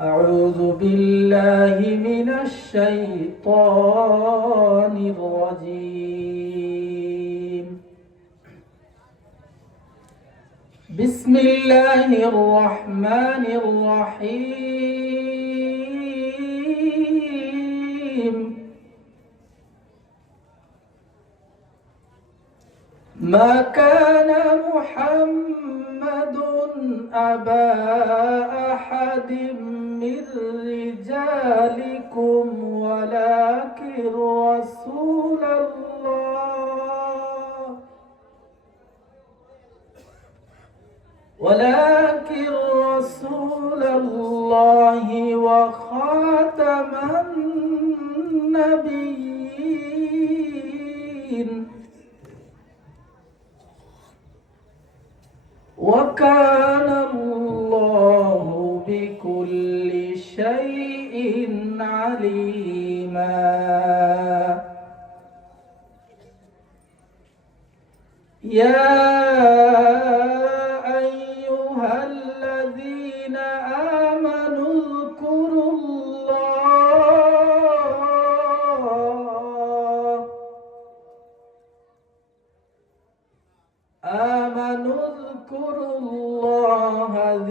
أعوذ بالله من الشيطان الرجيم. بسم الله الرحمن الرحيم. ما كان محمد أبا أحد من رجالكم ولكن رسول الله وخاتم النبيين وكان الله بكل شيء عليما. يا أيها الذين آمنوا اذكروا الله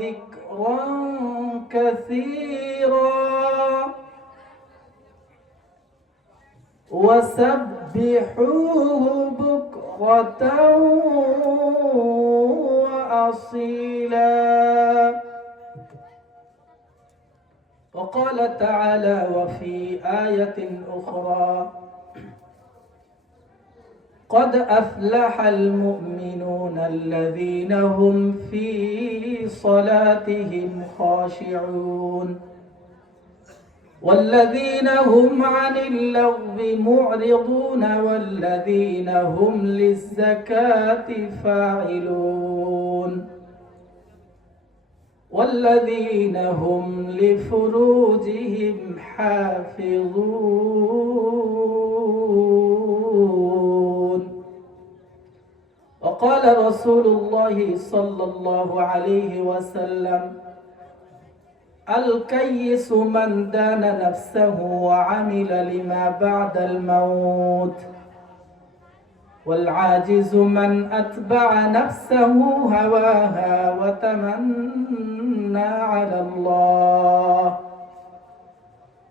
ذكرا كثيرا وسبحوه بكرة وأصيلا. وقال تعالى وفي آية أخرى: قد أفلح المؤمنون الذين هم في صلاتهم خاشعون والذين هم عن اللغو معرضون والذين هم للزكاة فاعلون والذين هم لفروجهم حافظون. وقال رسول الله صلى الله عليه وسلم: الكيس من دان نفسه وعمل لما بعد الموت والعاجز من أتبع نفسه هواها وتمنى على الله،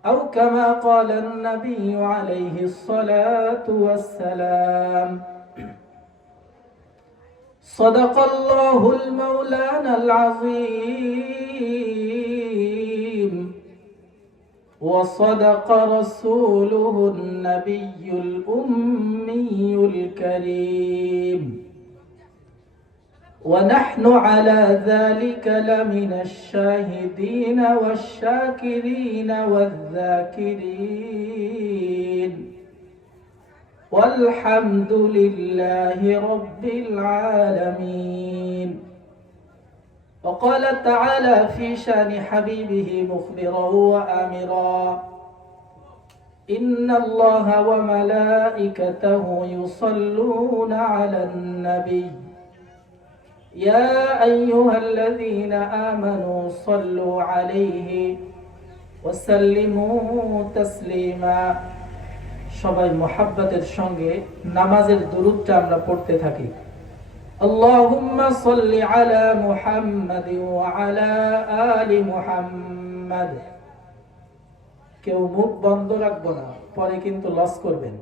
أو كما قال النبي عليه الصلاة والسلام. صدق الله المولانا العظيم وصدق رسوله النبي الأمي الكريم، ونحن على ذلك لمن الشاهدين والشاكرين والذاكرين، والحمد لله رب العالمين. وقال تعالى في شان حبيبه مخبرا وآمرا: إن الله وملائكته يصلون على النبي يا أيها الذين آمنوا صلوا عليه وسلموا تسليما। সবাই মোহাব্বতের সঙ্গে নামাজের দুরূদটা আমরা পড়তে থাকি। আল্লাহুম্মা সাল্লি আলা মুহাম্মাদ ওয়া আলা আলি মুহাম্মাদ। কেউ মুখ বন্ধ রাখবো না, পরে কিন্তু লস করবেন।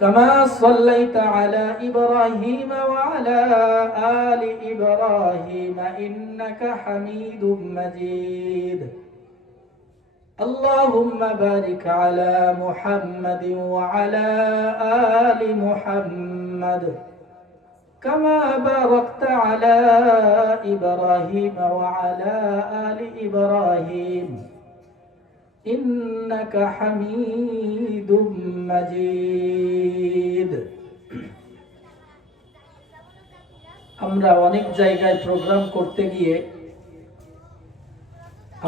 কামা সাল্লাইতা আলা ইব্রাহিম ওয়া আলা আলি ইব্রাহিম ইন্নাকা হামিদুম মাজিদ। اللهم بارك على محمد وعلى آل محمد كما باركت على إبراهيم وعلى آل إبراهيم إنك حميد مجيد। আমরা অনেক জায়গায় প্রোগ্রাম করতে গিয়ে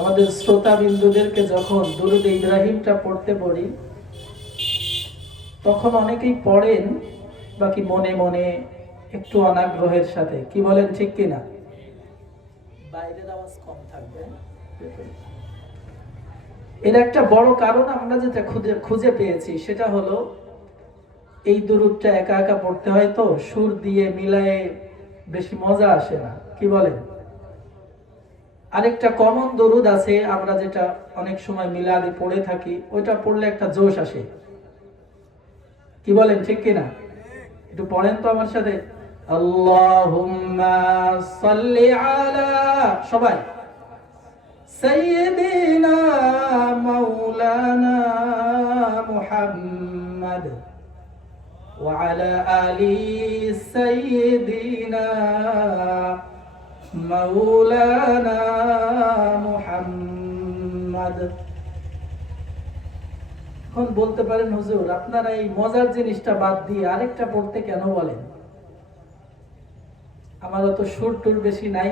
আমাদের শ্রোতাবিন্দুদেরকে যখন দুরূদ ইব্রাহিমটা পড়তে পড়ি, তখন অনেকেই পড়েন বাকি মনে মনে একটু অনাগ্রহের সাথে। কি বলেন, ঠিক কিনা? বাইরের আওয়াজ কম থাকবে। এর একটা বড় কারণ আমরা যেটা খুঁজে পেয়েছি সেটা হলো এই দুরূদটা একা একা পড়তে হয়, তো সুর দিয়ে মিলায়ে বেশি মজা আসে না, কি বলেন? আরেকটা কমন দরুদ আছে আমরা যেটা অনেক সময় মিলাদে পড়ে থাকি, ওইটা পড়লে একটা জোশ আসে, কি বলেন, ঠিক কিনা? একটু পড়েন তো আমার সাথে, আল্লাহুম্মা সাল্লি আলা, সবাই, সাইয়্যিদিনা মাওলানা মুহাম্মদ ওয়া আলা আলি সাইয়্যিদিনা মাওলানা মুহাম্মদ। এখন বলতে পারেন হুজুর আপনারা এই মজার জিনিসটা বাদ দিয়ে আরেকটা পড়তে কেন বলেন? আমারও তো সুর টুর বেশি নাই,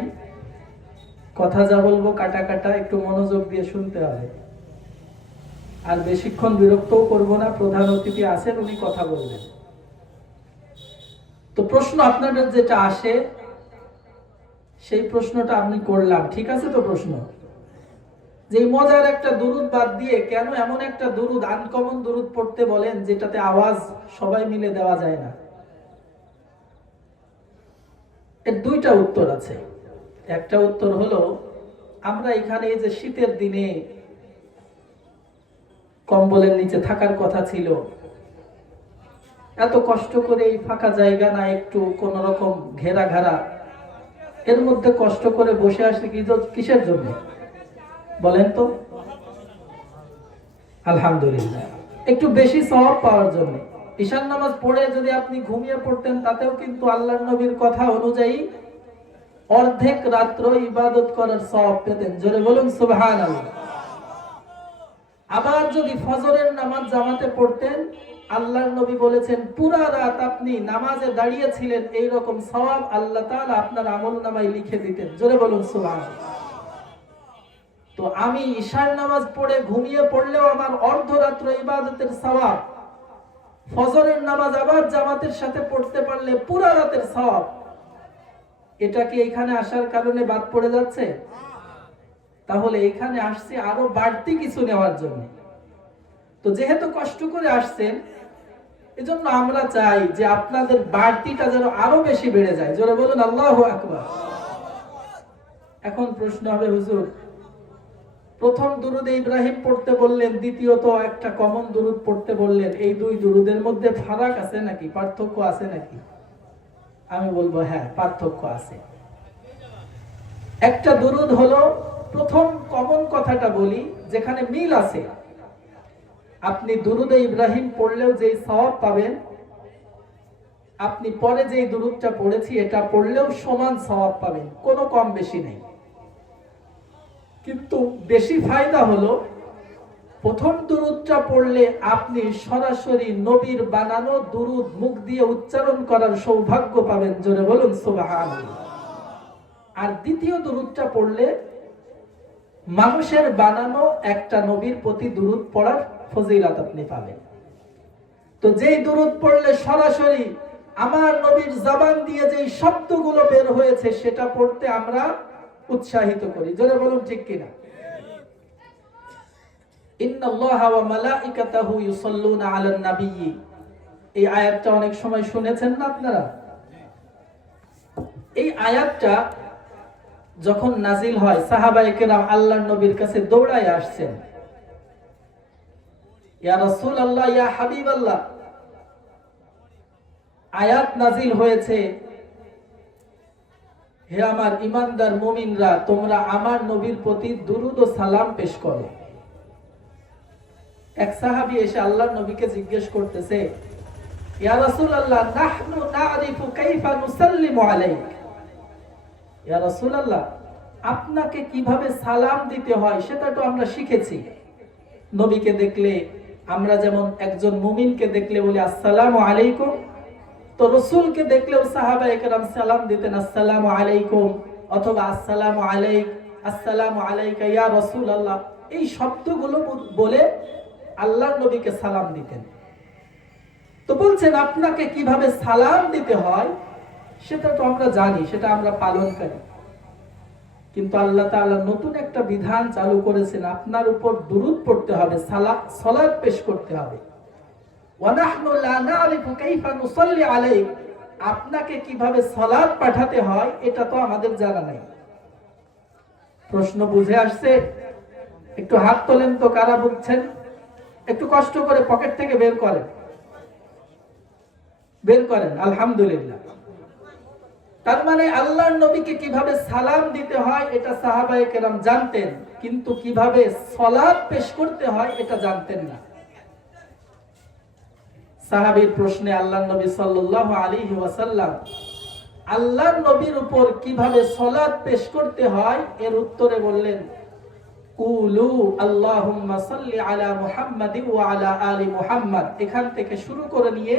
কথা যা বলবো কাটা কাটা, একটু মনোযোগ দিয়ে শুনতে হবে। আর বেশিক্ষণ বিরক্তও করব না, প্রধান অতিথি আছেন, উনি কথা বলবেন। তো প্রশ্ন আপনাদের যেটা আসে সেই প্রশ্নটা আমি করলাম, ঠিক আছে তো? প্রশ্ন যে মজার একটা দুরুদ বাদ দিয়ে কেন এমন একটা দুরুদ, আনকমন দুরুদ পড়তে বলেন যেটাতে আওয়াজ সবাই মিলে দেওয়া যায় না? এর দুইটা উত্তর আছে। একটা উত্তর হলো, আমরা এখানে এই যে শীতের দিনে কম্বলের নিচে থাকার কথা ছিল, এত কষ্ট করে এই ফাঁকা জায়গা না একটু কোন রকম ঘেরা ঘেরা, এর মধ্যে কষ্ট করে বসে আসি কিসের জন্য বলেন তো? আলহামদুলিল্লাহ, একটু বেশি সওয়াব পাওয়ার জন্য। ঈশান নামাজ পড়ে যদি আপনি ঘুমিয়ে পড়তেন তাতেও কিন্তু আল্লাহর নবীর কথা অনুযায়ী অর্ধেক রাত্র ইবাদত করার সওয়াব পেতেন। জোরে বলুন সুবহানাল্লাহ। আবার যদি ফজরের নামাজ জামাতে পড়তেন, আল্লাহর নবী বলেছেন পুরা রাত আপনি নামাজে দাঁড়িয়েছিলেন, এই রকম সওয়াব আল্লাহ তাআলা আপনার আমলনামায় লিখে দিতেন। জোরে বলুন সুবহানাল্লাহ। তো আমি ঈশার নামাজ পড়ে ঘুমিয়ে পড়লেও আমার অর্ধরাত্র ইবাদতের সওয়াব, ফজরের নামাজ আবার জামাতের সাথে পড়তে পারলে পুরা রাতের সওয়াব, এটা কি এখানে আসার কারণে বাদ পড়ে যাচ্ছে? তাহলে এখানে আসছে আরো বাড়তি কিছু নেওয়ার জন্য। তো যেহেতু কষ্ট করে আসছেন, এজন্য আমরা চাই যে আপনাদের বাড়তিটা যেন আরো বেশি বেড়ে যায়। জোরে বলুন আল্লাহু আকবার। এখন প্রশ্ন হবে, হুজুর প্রথম দুরুদে ইব্রাহিম পড়তে বললেন, দ্বিতীয়ত একটা কমন দুরুদ পড়তে বললেন, এই দুই দুরুদের মধ্যে ফারাক আছে নাকি, পার্থক্য আছে নাকি? আমি বলবো হ্যাঁ, পার্থক্য আছে। একটা দুরুদ হলো, প্রথম কমন কথাটা বলি, যেখানে মিল আছে, আপনি দুরুদে ইব্রাহিম পড়লেও যেই সওয়াব পাবেন, আপনি পরে যেই দুরুদটা পড়েছি এটা পড়লেও সমান সওয়াব পাবেন, কোনো কম বেশি নেই। কিন্তু বেশি ফায়দা হলো প্রথম দুরুদটা পড়লে আপনি সরাসরি নবীর বানানো দুরুদ মুখ দিয়ে উচ্চারণ করার সৌভাগ্য পাবেন। জোরে বলুন সুবহানাল্লাহ। আর দ্বিতীয় দুরুদটা পড়লে মানুষের বানানো একটা নবীর প্রতি দুরুদ পড়ার ফজিলত আপনি পাবেন। তো যেই দুরুদ পড়লে সরাসরি আমার নবীর জবান দিয়ে যেই শব্দগুলো বের হয়েছে সেটা পড়তে আমরা উৎসাহিত করি। জোরে বলুন ঠিক কিনা? ইন্নাল্লাহা ওয়া মালাইকাতাহু ইউসাল্লুনা আলান নাবিয়্যি, এই আয়াতটা অনেক সময় শুনেছেন না আপনারা? এই আয়াতটা যখন নাজিল হয়, সাহাবায়ে কেরাম আল্লাহর নবীর কাছে দৌড়ায় আসছেন, ইয়া রাসূলুল্লাহ, ইয়া হাবিবাল্লাহ, আয়াত নাজিল হয়েছে, হে আমার ঈমানদার মুমিনরা, তোমরা আমার নবীর প্রতি দুরূদ ও সালাম পেশ করো। এক সাহাবী এসে আল্লাহর নবীকে জিজ্ঞেস করতেছে, ইয়া রাসূলুল্লাহ, নাহনু না'রিফু কাইফা নুসাল্লিমু আলাইক। ইয়া রাসূলুল্লাহ, আপনাকে কিভাবে সালাম দিতে হয় সেটা তো আমরা শিখেছি। নবীকে দেখলে আমরা যেমন একজন মুমিনকে দেখলে বলি আসসালামু আলাইকুম, তো রাসূলকে দেখলেও সাহাবায়ে কেরাম সালাম দিতেন আসসালামু আলাইকুম অথবা আসসালামু আলাইক, আসসালামু আলাইকা ইয়া রাসূলুল্লাহ, এই শব্দগুলো বলে আল্লাহর নবীকে সালাম দিতেন। তো বলছেন আপনাকে কিভাবে সালাম দিতে হয় সেটা তো আমরা জানি, সেটা আমরা পালন করি। কিন্তু আল্লাহ তাআলা নতুন একটা বিধান চালু করেছেন, আপনার উপর দুরূদ পড়তে হবে, সালাত পেশ করতে হবে। ওয়া নাহনু লা না'রিফু কাইফা নুসাল্লি আলাইক, আপনাকে কিভাবে সালাত পাঠাতে হয় এটা তো আমাদের জানা নাই। প্রশ্ন বুঝে আসছে? একটু হাত তোলেন তো কারা বুঝছেন। একটু কষ্ট করে পকেট থেকে বের করেন। আলহামদুলিল্লাহ। তার মানে আল্লাহর নবীকে কিভাবে সালাম দিতে হয় এটা সাহাবায়ে কেরাম জানতেন, কিন্তু কিভাবে সালাত পেশ করতে হয় এটা জানতেন না। সাহাবীর প্রশ্নে আল্লাহর নবী সাল্লাল্লাহু আলাইহি ওয়াসাল্লাম আল্লাহর নবীর উপর কিভাবে সালাত পেশ করতে হয় এর উত্তরে বললেন, কুলু আল্লাহুম্মা সাল্লি আলা মুহাম্মাদিন ওয়া আলা আলি মুহাম্মাদ। এখান থেকে শুরু করে নিয়ে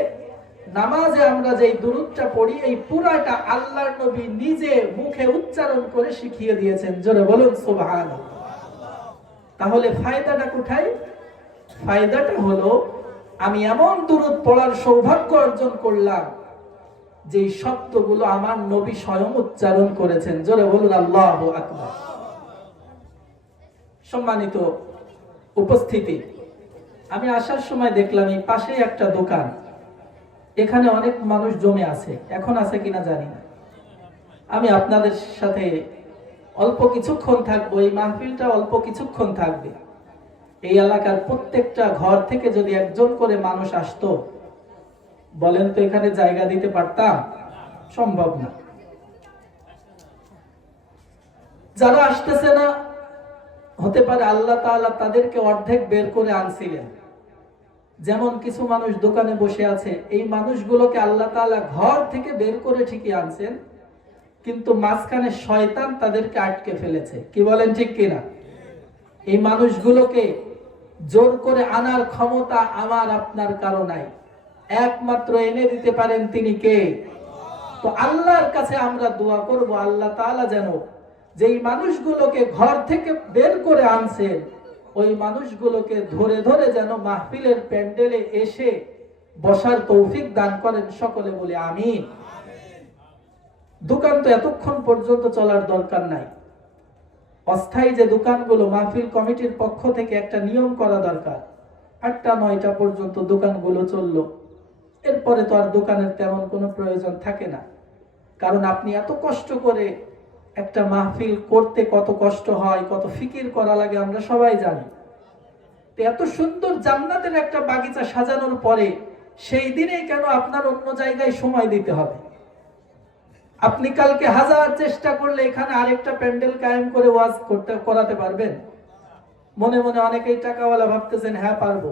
নামাজে আমরা যেই দুরূদটা পড়ি এই পুরাটা আল্লাহর নবী নিজে মুখে উচ্চারণ করে শিখিয়ে দিয়েছেন। জোরে বলুন সুবহানাল্লাহ। তাহলে ফায়দাটা কোথায়? ফায়দাটা হলো আমি এমন দুরূদ পড়ার সৌভাগ্য অর্জন করলাম যেই শব্দগুলো আমার নবী স্বয়ং উচ্চারণ করেছেন। জোরে বলুন আল্লাহু আকবার। সম্মানিত উপস্থিতি, আমি আসার সময় দেখলাম এই পাশেই একটা দোকান, এখানে অনেক মানুষ জমে আছে, এখন আছে কিনা জানি না। আমি আপনাদের সাথে অল্প কিছুক্ষণ থাকবো, এই মাহফিলটা অল্প কিছুক্ষণ থাকবে। এই এলাকার প্রত্যেকটা ঘর থেকে যদি একজন করে মানুষ আসতো, বলেন তো এখানে জায়গা দিতে পারতাম? সম্ভব না। যারা আসতেছে না, হতে পারে আল্লাহ তাআলা তাদেরকে অর্ধেক বের করে আনছিলেন। যেমন কিছু মানুষ দোকানে বসে আছে, এই মানুষগুলোকে আল্লাহ তাআলা ঘর থেকে বের করে ঠিকই আনছেন, কিন্তু মাঝখানে শয়তান তাদেরকে আটকে ফেলেছে। কি বলেন, ঠিক কিনা? এই মানুষগুলোকে জোর করে আনার ক্ষমতা আমার আপনার কারো নাই, একমাত্র এনে দিতে পারেন তিনি কে? তো আল্লাহর কাছে আমরা দোয়া করব, আল্লাহ তাআলা যেন যেই মানুষগুলোকে ঘর থেকে বের করে আনছেন ওই মানুষগুলোকে ধরে ধরে যেন মাহফিলের প্যান্ডেলে এসে বসার তৌফিক দান করেন। সকলে বলি আমিন। দোকান তো এতক্ষণ পর্যন্ত চলার দরকার নাই। অস্থায়ী যে দোকানগুলো, মাহফিল কমিটির পক্ষ থেকে একটা নিয়ম করা দরকার, 8টা-9টা পর্যন্ত দোকানগুলো চললো, এরপরে তো আর দোকানের তেমন কোনো প্রয়োজন থাকে না। কারণ আপনি এত কষ্ট করে একটা মাহফিল করতে কত কষ্ট হয়, কত ফিকির করা লাগে আমরা সবাই জানি। তো এত সুন্দর জান্নাতের একটা বাগিচা সাজানোর পরে সেই দিনেই কেন আপনার অন্য জায়গায় সময় দিতে হবে? আপনি কালকে হাজার চেষ্টা করলে এখানে আরেকটা প্যান্ডেল কায়েম করে ওয়াজ করাতে পারবেন? মনে মনে অনেকেই টাকাওয়ালা ভাবতেছেন হ্যাঁ পারবো,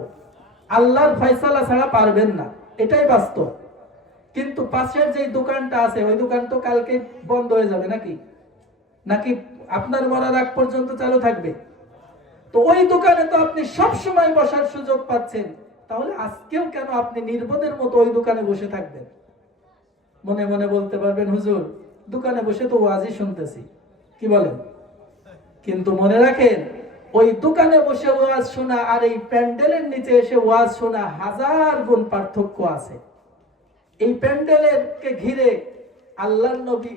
আল্লাহর ফয়সালা ছাড়া পারবেন না, এটাই বাস্তব। কিন্তু পাশের যে দোকানটা আছে ওই দোকান তো কালকে বন্ধ হয়ে যাবে নাকি আপনার মরার আগ পর্যন্ত চালু থাকবে? তো ওই দোকানে তো আপনি সব সময় বসার সুযোগ পাচ্ছেন, তাহলে আজকেও কেন আপনি নির্বোধের মতো ওই দোকানে বসে থাকবেন? মনে মনে বলতে পারবেন হুজুর দোকানে বসে তো ওয়াজই শুনতেছি, কি বলেন? কিন্তু মনে রাখেন, ওই দোকানে বসে ওয়াজ শোনা আর এই প্যান্ডেলের নিচে এসে ওয়াজ শোনা হাজার গুণ পার্থক্য আছে। এই প্যান্ডেলকে ঘিরে আল্লাহর নবী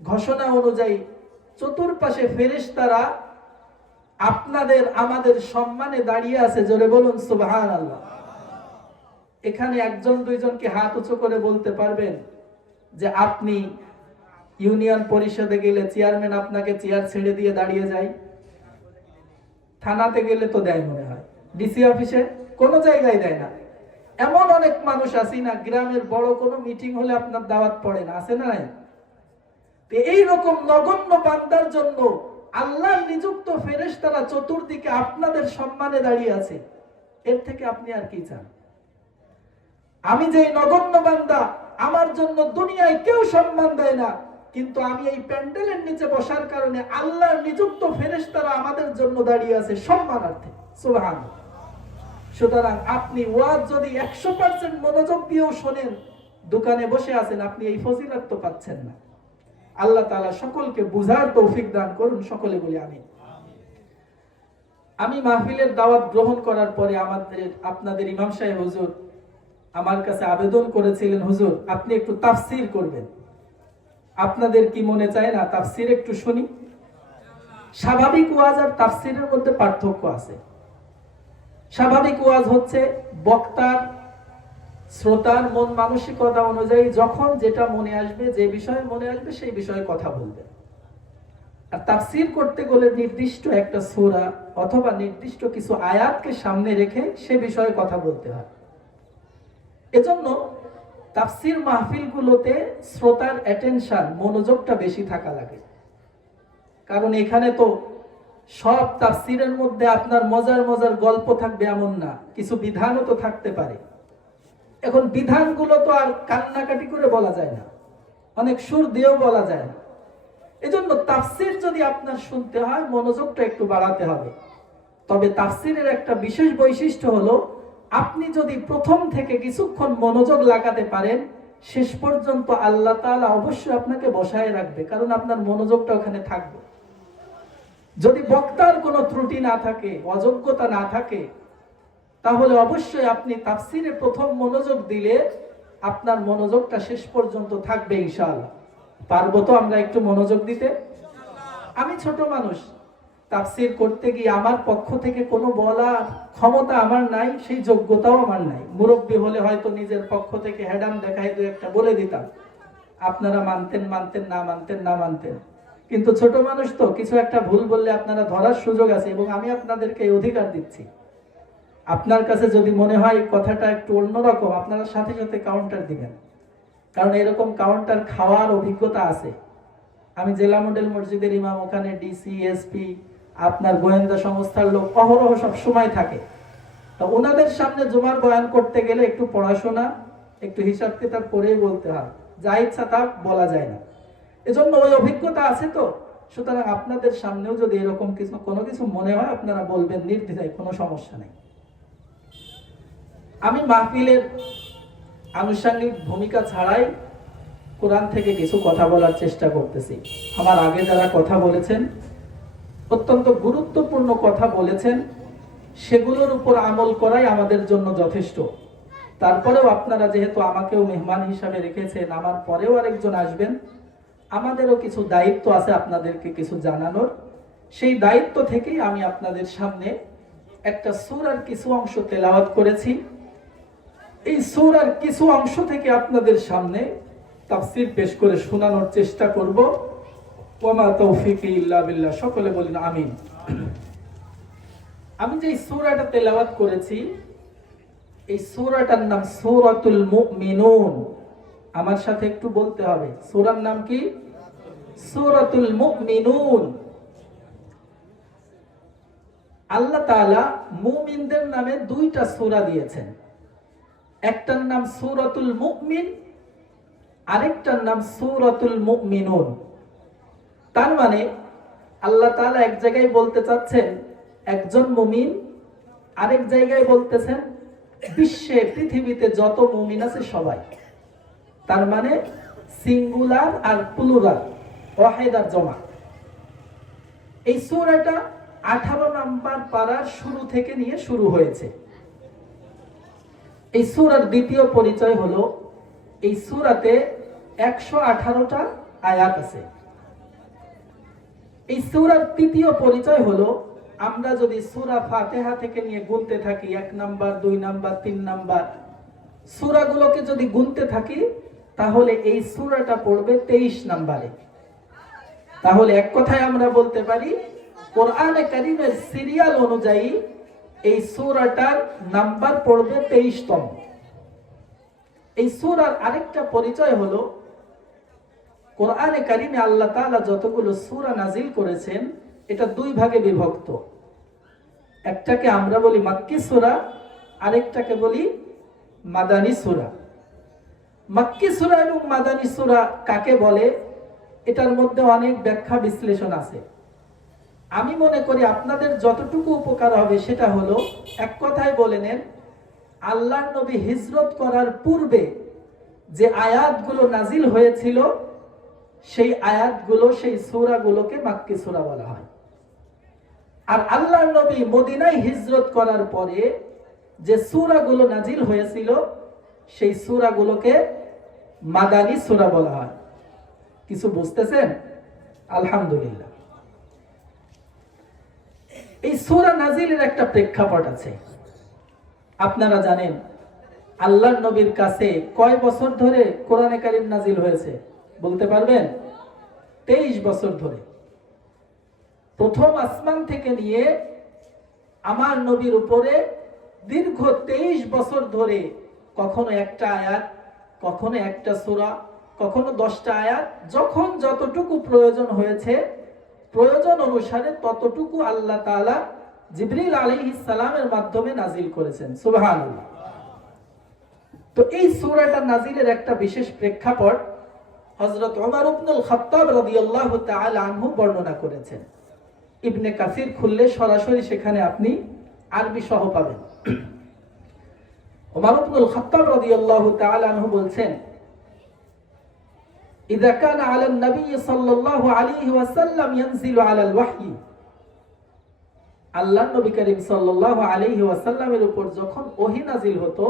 ঘোষণা অনুযায়ী চতুর্পাশে ফেরেশতারা আপনাদের আমাদের সম্মানে দাঁড়িয়ে আছে। জোরে বলুন সুবহানাল্লাহ। এখানে একজন দুইজনকে হাত উঁচু করে বলতে পারবেন যে আপনি ইউনিয়ন পরিষদে গেলে চেয়ারম্যান আপনাকে চেয়ার ছেড়ে দিয়ে দাঁড়িয়ে যায়? থানাতে গেলে তো দেয় মনে হয়, ডিসি অফিসে কোনো জায়গায় দেয় না। এমন অনেক মানুষ আছি না, গ্রামের বড় কোনো মিটিং হলে আপনার দাওয়াত পড়ে না, আছে না? এই রকম নগণ্য বান্দার জন্য আল্লাহর নিযুক্ত ফেরেশতারা চতুর্দিকে আপনাদের সম্মানে দাঁড়িয়ে আছে। এর থেকে আপনি আর কি চান? আমি যে নগণ্য বান্দা, আমার জন্য দুনিয়ায় কেউ সম্মান দেয় না, কিন্তু আমি এই প্যান্ডেলের নিচে বসার কারণে আল্লাহর নিযুক্ত ফেরেশতারা আমাদের জন্য দাঁড়িয়ে আছে সম্মানার্থে। সুবহানাল্লাহ। সুতরাং আপনি ওয়াজ যদি 100% মনোযোগ দিয়েও শোনেন, দোকানে বসে আছেন, আপনি এই ফজিলত তো পাচ্ছেন না। আল্লাহ তাআলা সকলকে বুঝার তৌফিক দান করুন। সকলে বলি আমিন। আমি মাহফিলের দাওয়াত গ্রহণ করার পরে আপনাদের ইমাম সাহেব হুজুর আমার কাছে আবেদন করেছিলেন, হুজুর আপনি একটু তাফসীর করবেন। আপনাদের কি মনে চায় না তাফসীর একটু শুনি? স্বাভাবিক ওয়াজ আর তাফসিরের মধ্যে পার্থক্য আছে। স্বাভাবিক ওয়াজ হচ্ছে বক্তার শ্রোতার মন মানসিকতা অনুযায়ী যখন যেটা মনে আসবে, যে বিষয়ে মনে আসবে সেই বিষয়ে কথা বলবে। আর তাফসির করতে গেলে নির্দিষ্ট একটা সূরা অথবা নির্দিষ্ট কিছু আয়াতকে সামনে রেখে সে বিষয়ে কথা বলতে হয়। এজন্য তাফসির মাহফিলগুলোতে শ্রোতার অ্যাটেনশন, মনোযোগটা বেশি থাকা লাগে। কারণ এখানে তো সব তাফসিরের মধ্যে আপনার মজার মজার গল্প থাকবে এমন না, কিছু বিধানও তো থাকতে পারে। এখন বিধানগুলো তো আর কান্নাকাটি করে বলা যায় না, অনেক সুর দিয়েও বলা যায় না। এজন্য তাফসির যদি আপনার শুনতে হয়, মনোযোগটা একটু বাড়াতে হবে। তবে তাফসিরের একটা বিশেষ বৈশিষ্ট্য হলো, আপনি যদি প্রথম থেকে কিছুক্ষণ মনোযোগ লাগাতে পারেন, শেষ পর্যন্ত আল্লাহ তাআলা অবশ্যই আপনাকে বসায় রাখবে, কারণ আপনার মনোযোগটা ওখানে থাকবে। যদি বক্তার কোনো ত্রুটি না থাকে, অযোগ্যতা না থাকে, তাহলে অবশ্যই আপনি তাফসিরে প্রথম মনোযোগ দিলে আপনার মনোযোগটা শেষ পর্যন্ত থাকবে ইনশাআল্লাহ। পারবো তো আমরা একটু মনোযোগ দিতে? আমি ছোট মানুষ, তাফসির করতে গিয়ে আমার পক্ষ থেকে কোনো বলার ক্ষমতা আমার নাই, সেই যোগ্যতাও আমার নাই। মুরব্বী হলে হয়তো নিজের পক্ষ থেকে হেডাম দেখাই দু একটা বলে দিতাম, আপনারা মানতেন মানতেন, না মানতেন না মানতেন। কিন্তু ছোট মানুষ তো, কিছু একটা ভুল বললে আপনারা ধরার সুযোগ আছে, এবং আমি আপনাদেরকে এই অধিকার দিচ্ছি। আপনার কাছে যদি মনে হয় কথাটা একটু অন্যরকম, আপনারা সাথে সাথে কাউন্টার দিবেন, কারণ এরকম কাউন্টার খাওয়ার অভিজ্ঞতা আছে। আমি জেলা মডেল মসজিদের ইমাম, ওখানে ডিসি, এসপি, আপনার গোয়েন্দা সংস্থার লোক অহরহ সব সময় থাকে। তো ওনাদের সামনে জুমার বয়ান করতে গেলে একটু পড়াশোনা, একটু হিসাব কিতাব করেই বলতে হয়, যা ইচ্ছা তা বলা যায় না। এজন্য ওই অভিজ্ঞতা আছে। তো সুতরাং আপনাদের সামনেও যদি এরকম কোনো কিছু মনে হয়, আপনারা বলবেন নির্দ্বিধায়, কোনো সমস্যা নেই। আমি মাহফিলের আনুষঙ্গিক ভূমিকা ছাড়াই কোরআন থেকে কিছু কথা বলার চেষ্টা করতেছি। আমার আগে যারা কথা বলেছেন, অত্যন্ত গুরুত্বপূর্ণ কথা বলেছেন, সেগুলোর উপর আমল করাই আমাদের জন্য যথেষ্ট। তারপরেও আপনারা যেহেতু আমাকেও মেহমান হিসাবে রেখেছেন, আমার পরেও আরেকজন আসবেন, আমাদেরও কিছু দায়িত্ব আছে আপনাদেরকে কিছু জানানোর। সেই দায়িত্ব থেকেই আমি আপনাদের সামনে একটা সূরার কিছু অংশ তেলাওয়াত করেছি। এই সূরার কিছু অংশ থেকে আপনাদের সামনে তাফসীর পেশ করে শোনানোর চেষ্টা করব। ওয়ামা তৌফিকি ইল্লা বিল্লাহ। সকলে বলেন আমিন। আমি যে সূরাটা তেলাওয়াত করেছি, এই সূরাটার নাম সূরাতুল মুমিনুন। আমার সাথে একটু বলতে হবে, সূরার নাম কি? সূরাতুল মুমিনুন। আল্লাহ তাআলা মুমিনদের নামে দুইটা সূরা দিয়েছেন। একটার নাম সূরাতুল মুমিন, আরেকটার নাম সূরাতুল মুমিনুন। তার মানে আল্লাহ তাআলা এক জায়গায় বলতে চাচ্ছেন একজন মুমিন, আরেক জায়গায় বলতেছেন বিশ্বে, পৃথিবীতে যত মুমিন আছে সবাই। তার মানে সিঙ্গুলার আর প্লুরাল, ওয়াহিদ আর জমা। এই সূরাটা 18 নাম্বার পারার শুরু থেকে নিয়ে শুরু হয়েছে। এই সূরার দ্বিতীয় পরিচয় হলো, এই সূরাতে 118টা আয়াত আছে। এই সূরার তৃতীয় পরিচয় হলো, আমরা যদি সূরা ফাতিহা থেকে নিয়ে গুনতে থাকি, 1 নাম্বার, 2 নাম্বার, 3 নাম্বার সূরাগুলোকে যদি গুনতে থাকি, তাহলে এই সূরাটা পড়বে 23 নাম্বারে। তাহলে এক কথায় আমরা বলতে পারি, কোরআনে কারীমের সিরিয়াল অনুযায়ী এই সূরাটার নাম্বার পড়বে 23তম। এই সূরার আরেকটা পরিচয় হলো, কোরআনে কারীমে আল্লাহ তাআলা যতগুলো সূরা নাজিল করেছেন, এটা দুই ভাগে বিভক্ত। একটাকে আমরা বলি মাক্কি সূরা, আরেকটাকে বলি মাদানী সূরা। মাক্কি সূরা এবং মাদানী সূরা কাকে বলে, এটার মধ্যে অনেক ব্যাখ্যা বিশ্লেষণ আছে। আমি মনে করি আপনাদের যতটুকু উপকার হবে সেটা হলো, এক কথায় বলে নেন, আল্লাহর নবী হিজরত করার পূর্বে যে আয়াতগুলো নাজিল হয়েছিল, সেই আয়াতগুলো, সেই সূরাগুলোকে মাক্কি সূরা বলা হয়। আর আল্লাহর নবী মদিনায় হিজরত করার পরে যে সূরাগুলো নাজিল হয়েছিল, সেই সূরাগুলোকে মাদানী সূরা বলা হয়। কিছু বুঝতেছেন? আলহামদুলিল্লাহ। এই সূরা নাজিলের একটা প্রেক্ষাপট আছে। আপনারা জানেন আল্লাহর নবীর কাছে কয় বছর ধরে কোরআনে কারীম নাজিল হয়েছে বলতে পারবেন? 23 বছর ধরে। প্রথম আসমান থেকে নিয়ে আমার নবীর উপরে দীর্ঘ 23 বছর ধরে কখনো একটা আয়াত, কখনো একটা সূরা, কখনো 10টা আয়াত, যখন যতটুকু প্রয়োজন হয়েছে প্রয়োজন অনুসারে ততটুকু আল্লাহ তাআলা জিবরিল আলাইহিস সালামের মাধ্যমে নাজিল করেছেন। সুবহানাল্লাহ। তো এই সূরাটা নাজিলের একটা বিশেষ প্রেক্ষাপট হযরত ওমর ইবনুল খাত্তাব রাদিয়াল্লাহু তাআলা আনহু বর্ণনা করেছেন। ইবনে কাসির খুললে সরাসরি সেখানে আপনি আরবি সহ পাবেন। ওমর ইবনুল খাত্তাব রাদিয়াল্লাহু তাআলা আনহু বলছেন, ইযা কানা আলান নবী সাল্লাল্লাহু আলাইহি ওয়াসাল্লাম ইয়ানজিলু আলাল ওয়াহয়ি, আল্লাহর নবী করিম সাল্লাল্লাহু আলাইহি ওয়াসাল্লামের উপর যখন ওহী নাজিল হতো,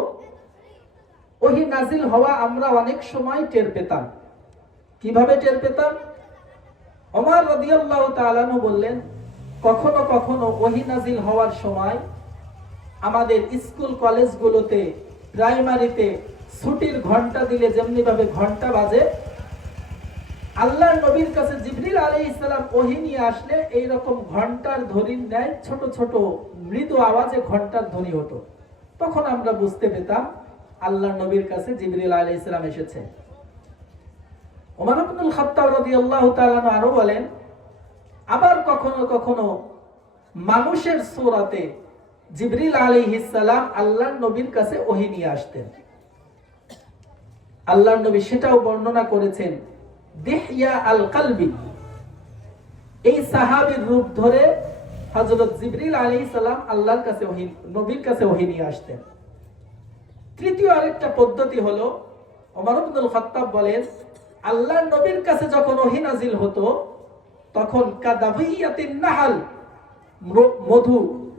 ওহী নাজিল হওয়া আমরা অনেক সময় টের পেতাম। কিভাবে টের পেতাম? ওমর রাদিয়াল্লাহু তাআলা আনহু বললেন, কখনো কখনো ওহী নাজিল হওয়ার সময় আমাদের স্কুল কলেজগুলোতে, প্রাইমারিতে ছুটির ঘন্টা দিলে যেমনি ভাবে ঘন্টা বাজে, আল্লাহর নবীর কাছে জিবরিল আলাইহিস সালাম ওহী নিয়ে আসলে এই রকম ঘন্টার ধ্বনির ন্যায় ছোট ছোট মৃদু আওয়াজে ঘন্টার ধ্বনি হতো। তখন আমরা বুঝতে পেতাম আল্লাহর নবীর কাছে জিবরিল আলাইহিস সালাম এসেছে। ওমর ইবনুল খাত্তাব রাদিয়াল্লাহু তাআলা আরো বলেন, আবার কখনো কখনো মানুষের সূরাতে জিবরিল আলাইহিস সালাম আল্লাহর নবীর কাছে ওহী নিয়ে আসতেন। আল্লাহর নবী সেটাও বর্ণনা করেছেন। দিহইয়া আল কলবি, এই সাহাবীর রূপ ধরে হযরত জিবরিল আলাইহিস সালাম আল্লাহর কাছে ওহী, নবীর কাছে ওহী নিয়ে আসতেন। তৃতীয় আরেকটা পদ্ধতি হলো, ওমর ইবনুল খাত্তাব বলেন, আল্লাহর নবীর কাছে যখন ওহী নাজিল হতো তখন কাদাবিয়াতিন নাহাল,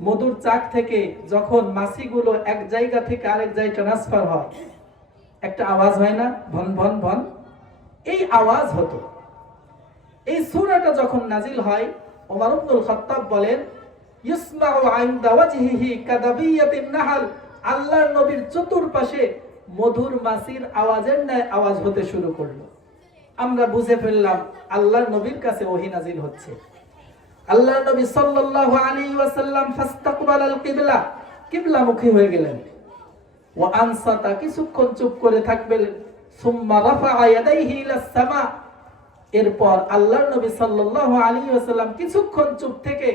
মধুর চাক থেকে যখন মাছিগুলো এক জায়গা থেকে আরেক জায়গায় ট্রান্সফার হয়, একটা আওয়াজ হয় না, ভন ভন ভন, এই আওয়াজ হতো। এই সূরাটা যখন নাজিল হয়, ওমর ইবনুল খাত্তাব বলেন, ইসমাউ ইনদা ওয়াজহিহি কাদাবিয়াতিন নাহাল, আল্লাহর নবীর চতুর্পাশে মধুর মাছির আওয়াজের ন্যায় আওয়াজ হতে শুরু করলো। আমরা বুঝে ফেললাম আল্লাহর নবীর কাছে ওহী নাজিল হচ্ছে। আল্লাহর নবী সাল্লাল্লাহু আলাইহি ওয়াসাল্লাম ফাস্তাকবালাল কিবলা, কিবলামুখী হয়ে গেলেন। ওয়া আনসাতা, কিছুক্ষণ চুপ করে থাকবেন। সুম্মা রাফাআ ইয়াদাইহি ইলাস সামা, এরপর আল্লাহর নবী সাল্লাল্লাহু আলাইহি ওয়াসাল্লাম কিছুক্ষণ চুপ থেকে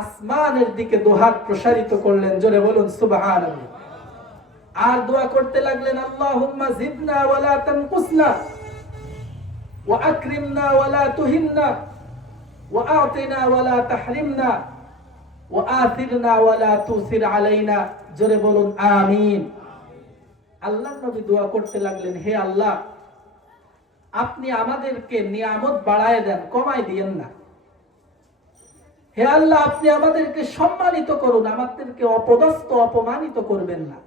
আসমানের দিকে দুহাত প্রসারিত করলেন। জোরে বলুন সুবহানাল্লাহ। আর দোয়া করতে লাগলেন, আল্লাহুম্মা জিদনা ওয়ালা তানকুসনা ওয়া আকরিমনা ওয়ালা তুহিননা ওয়া আ'তিনা ওয়ালা তাহরিমনা ওয়া আথিরনা ওয়ালা তুসির আলাইনা। জোরে বলুন আমিন। আল্লাহর নবী দোয়া করতে লাগলেন, হে আল্লাহ, আপনি আমাদেরকে নিয়ামত বাড়ায় দেন, কমায় দিয়েন না। হে আল্লাহ, আপনি আমাদেরকে সম্মানিত করুন, আমাদেরকে অপদস্থ অপমানিত করবেন না।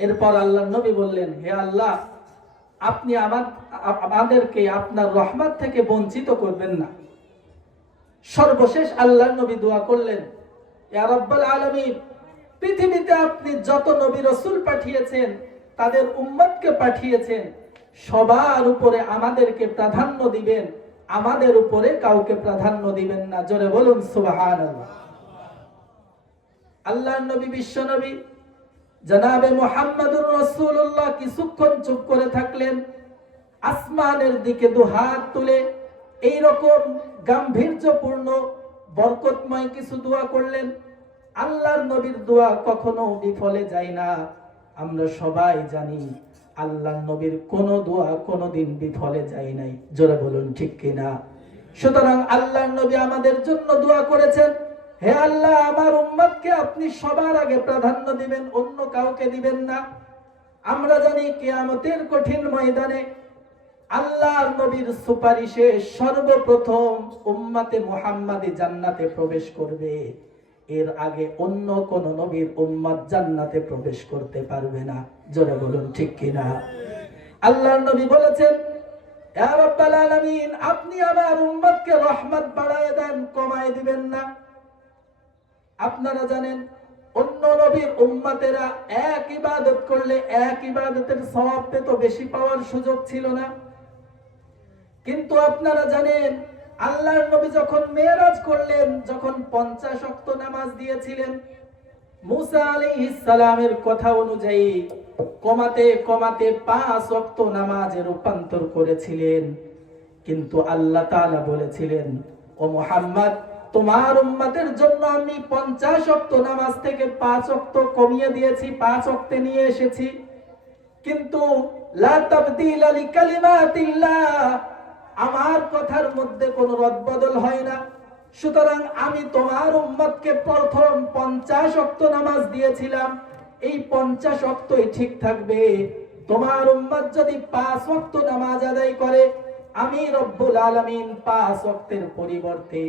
এরপর আল্লাহর নবী বললেন, হে আল্লাহ, আপনি আমাদেরকে আপনার রহমত থেকে বঞ্চিত করবেন না। সর্বশেষ আল্লাহর নবী দোয়া করলেন, ইয়া রাব্বাল আলামিন, পৃথিবীতে আপনি যত নবী রাসূল পাঠিয়েছেন, তাদের উম্মতকে পাঠিয়েছেন, সবার উপরে আমাদেরকে প্রাধান্য দিবেন, আমাদের উপরে কাউকে প্রাধান্য দিবেন না। জোরে বলুন সুবহানাল্লাহ। আল্লাহর নবী, বিশ্ব নবী জনাবে মুহাম্মদুর রাসূলুল্লাহ কিছুক্ষণ চুপ করে থাকলেন। আসমানের দিকে দুহাত তুলে এই রকম গাম্ভীর্যপূর্ণ বরকতময় কিছু দোয়া করলেন। আল্লাহর নবীর দোয়া কখনো বিফলে যায় না। আমরা সবাই জানি আল্লাহর নবীর কোন দোয়া কোনদিন বিফলে যায় নাই। জোরে বলুন ঠিক কিনা? সুতরাং আল্লাহর নবী আমাদের জন্য দোয়া করেছেন, হে আল্লাহ, আমার উম্মতকে আপনি সবার আগে প্রাধান্য দিবেন, অন্য কাউকে দিবেন না। আমরা জানি কিয়ামতের কঠিন ময়দানে আল্লাহর নবীর সুপারিশে সর্বপ্রথম উম্মতে মুহাম্মাদি জান্নাতে প্রবেশ করবে। এর আগে অন্য কোন নবীর উম্মত জান্নাতে প্রবেশ করতে পারবে না। জোরে বলুন ঠিক কিনা? আল্লাহর নবী বলেছেন, ইয়া রাব্বাল আলামিন, আপনি আমার উম্মতকে রহমত বাড়ায় দেন, কমায় দিবেন না। আপনারা জানেন অন্য নবীর উম্মতেরা এক ইবাদত করলে এক ইবাদতের সওয়াব পেত, বেশি পাওয়ার সুযোগ ছিল না। কিন্তু আপনারা জানেন আল্লাহর নবী যখন মেরাজ করলেন, যখন 50 ওয়াক্ত নামাজ দিয়েছিলেন, মুসা আলাইহিস সালামের কথা অনুযায়ী কমাতে কমাতে 5 ওয়াক্ত নামাজে রূপান্তর করেছিলেন। কিন্তু আল্লাহ তাআলা বলেছিলেন, ও মুহাম্মদ, তোমার উম্মতের জন্য আমি 50 ওয়াক্ত নামাজ থেকে 5 ওয়াক্ত কমিয়ে দিয়েছি, 5 ওয়াক্তে নিয়ে এসেছি। কিন্তু লা তাবদীলা লিকালিমাতিল্লাহ, আমার কথার মধ্যে কোনো রদবদল হয় না। সুতরাং আমি তোমার উম্মতকে প্রথম 50 ওয়াক্ত নামাজ দিয়েছিলাম, এই 50 ওয়াক্তই ঠিক থাকবে। তোমার উম্মত যদি 5 ওয়াক্ত নামাজ আদায় করে, আমি রব্বুল আলামিন 5 ওয়াক্তের পরিবর্তে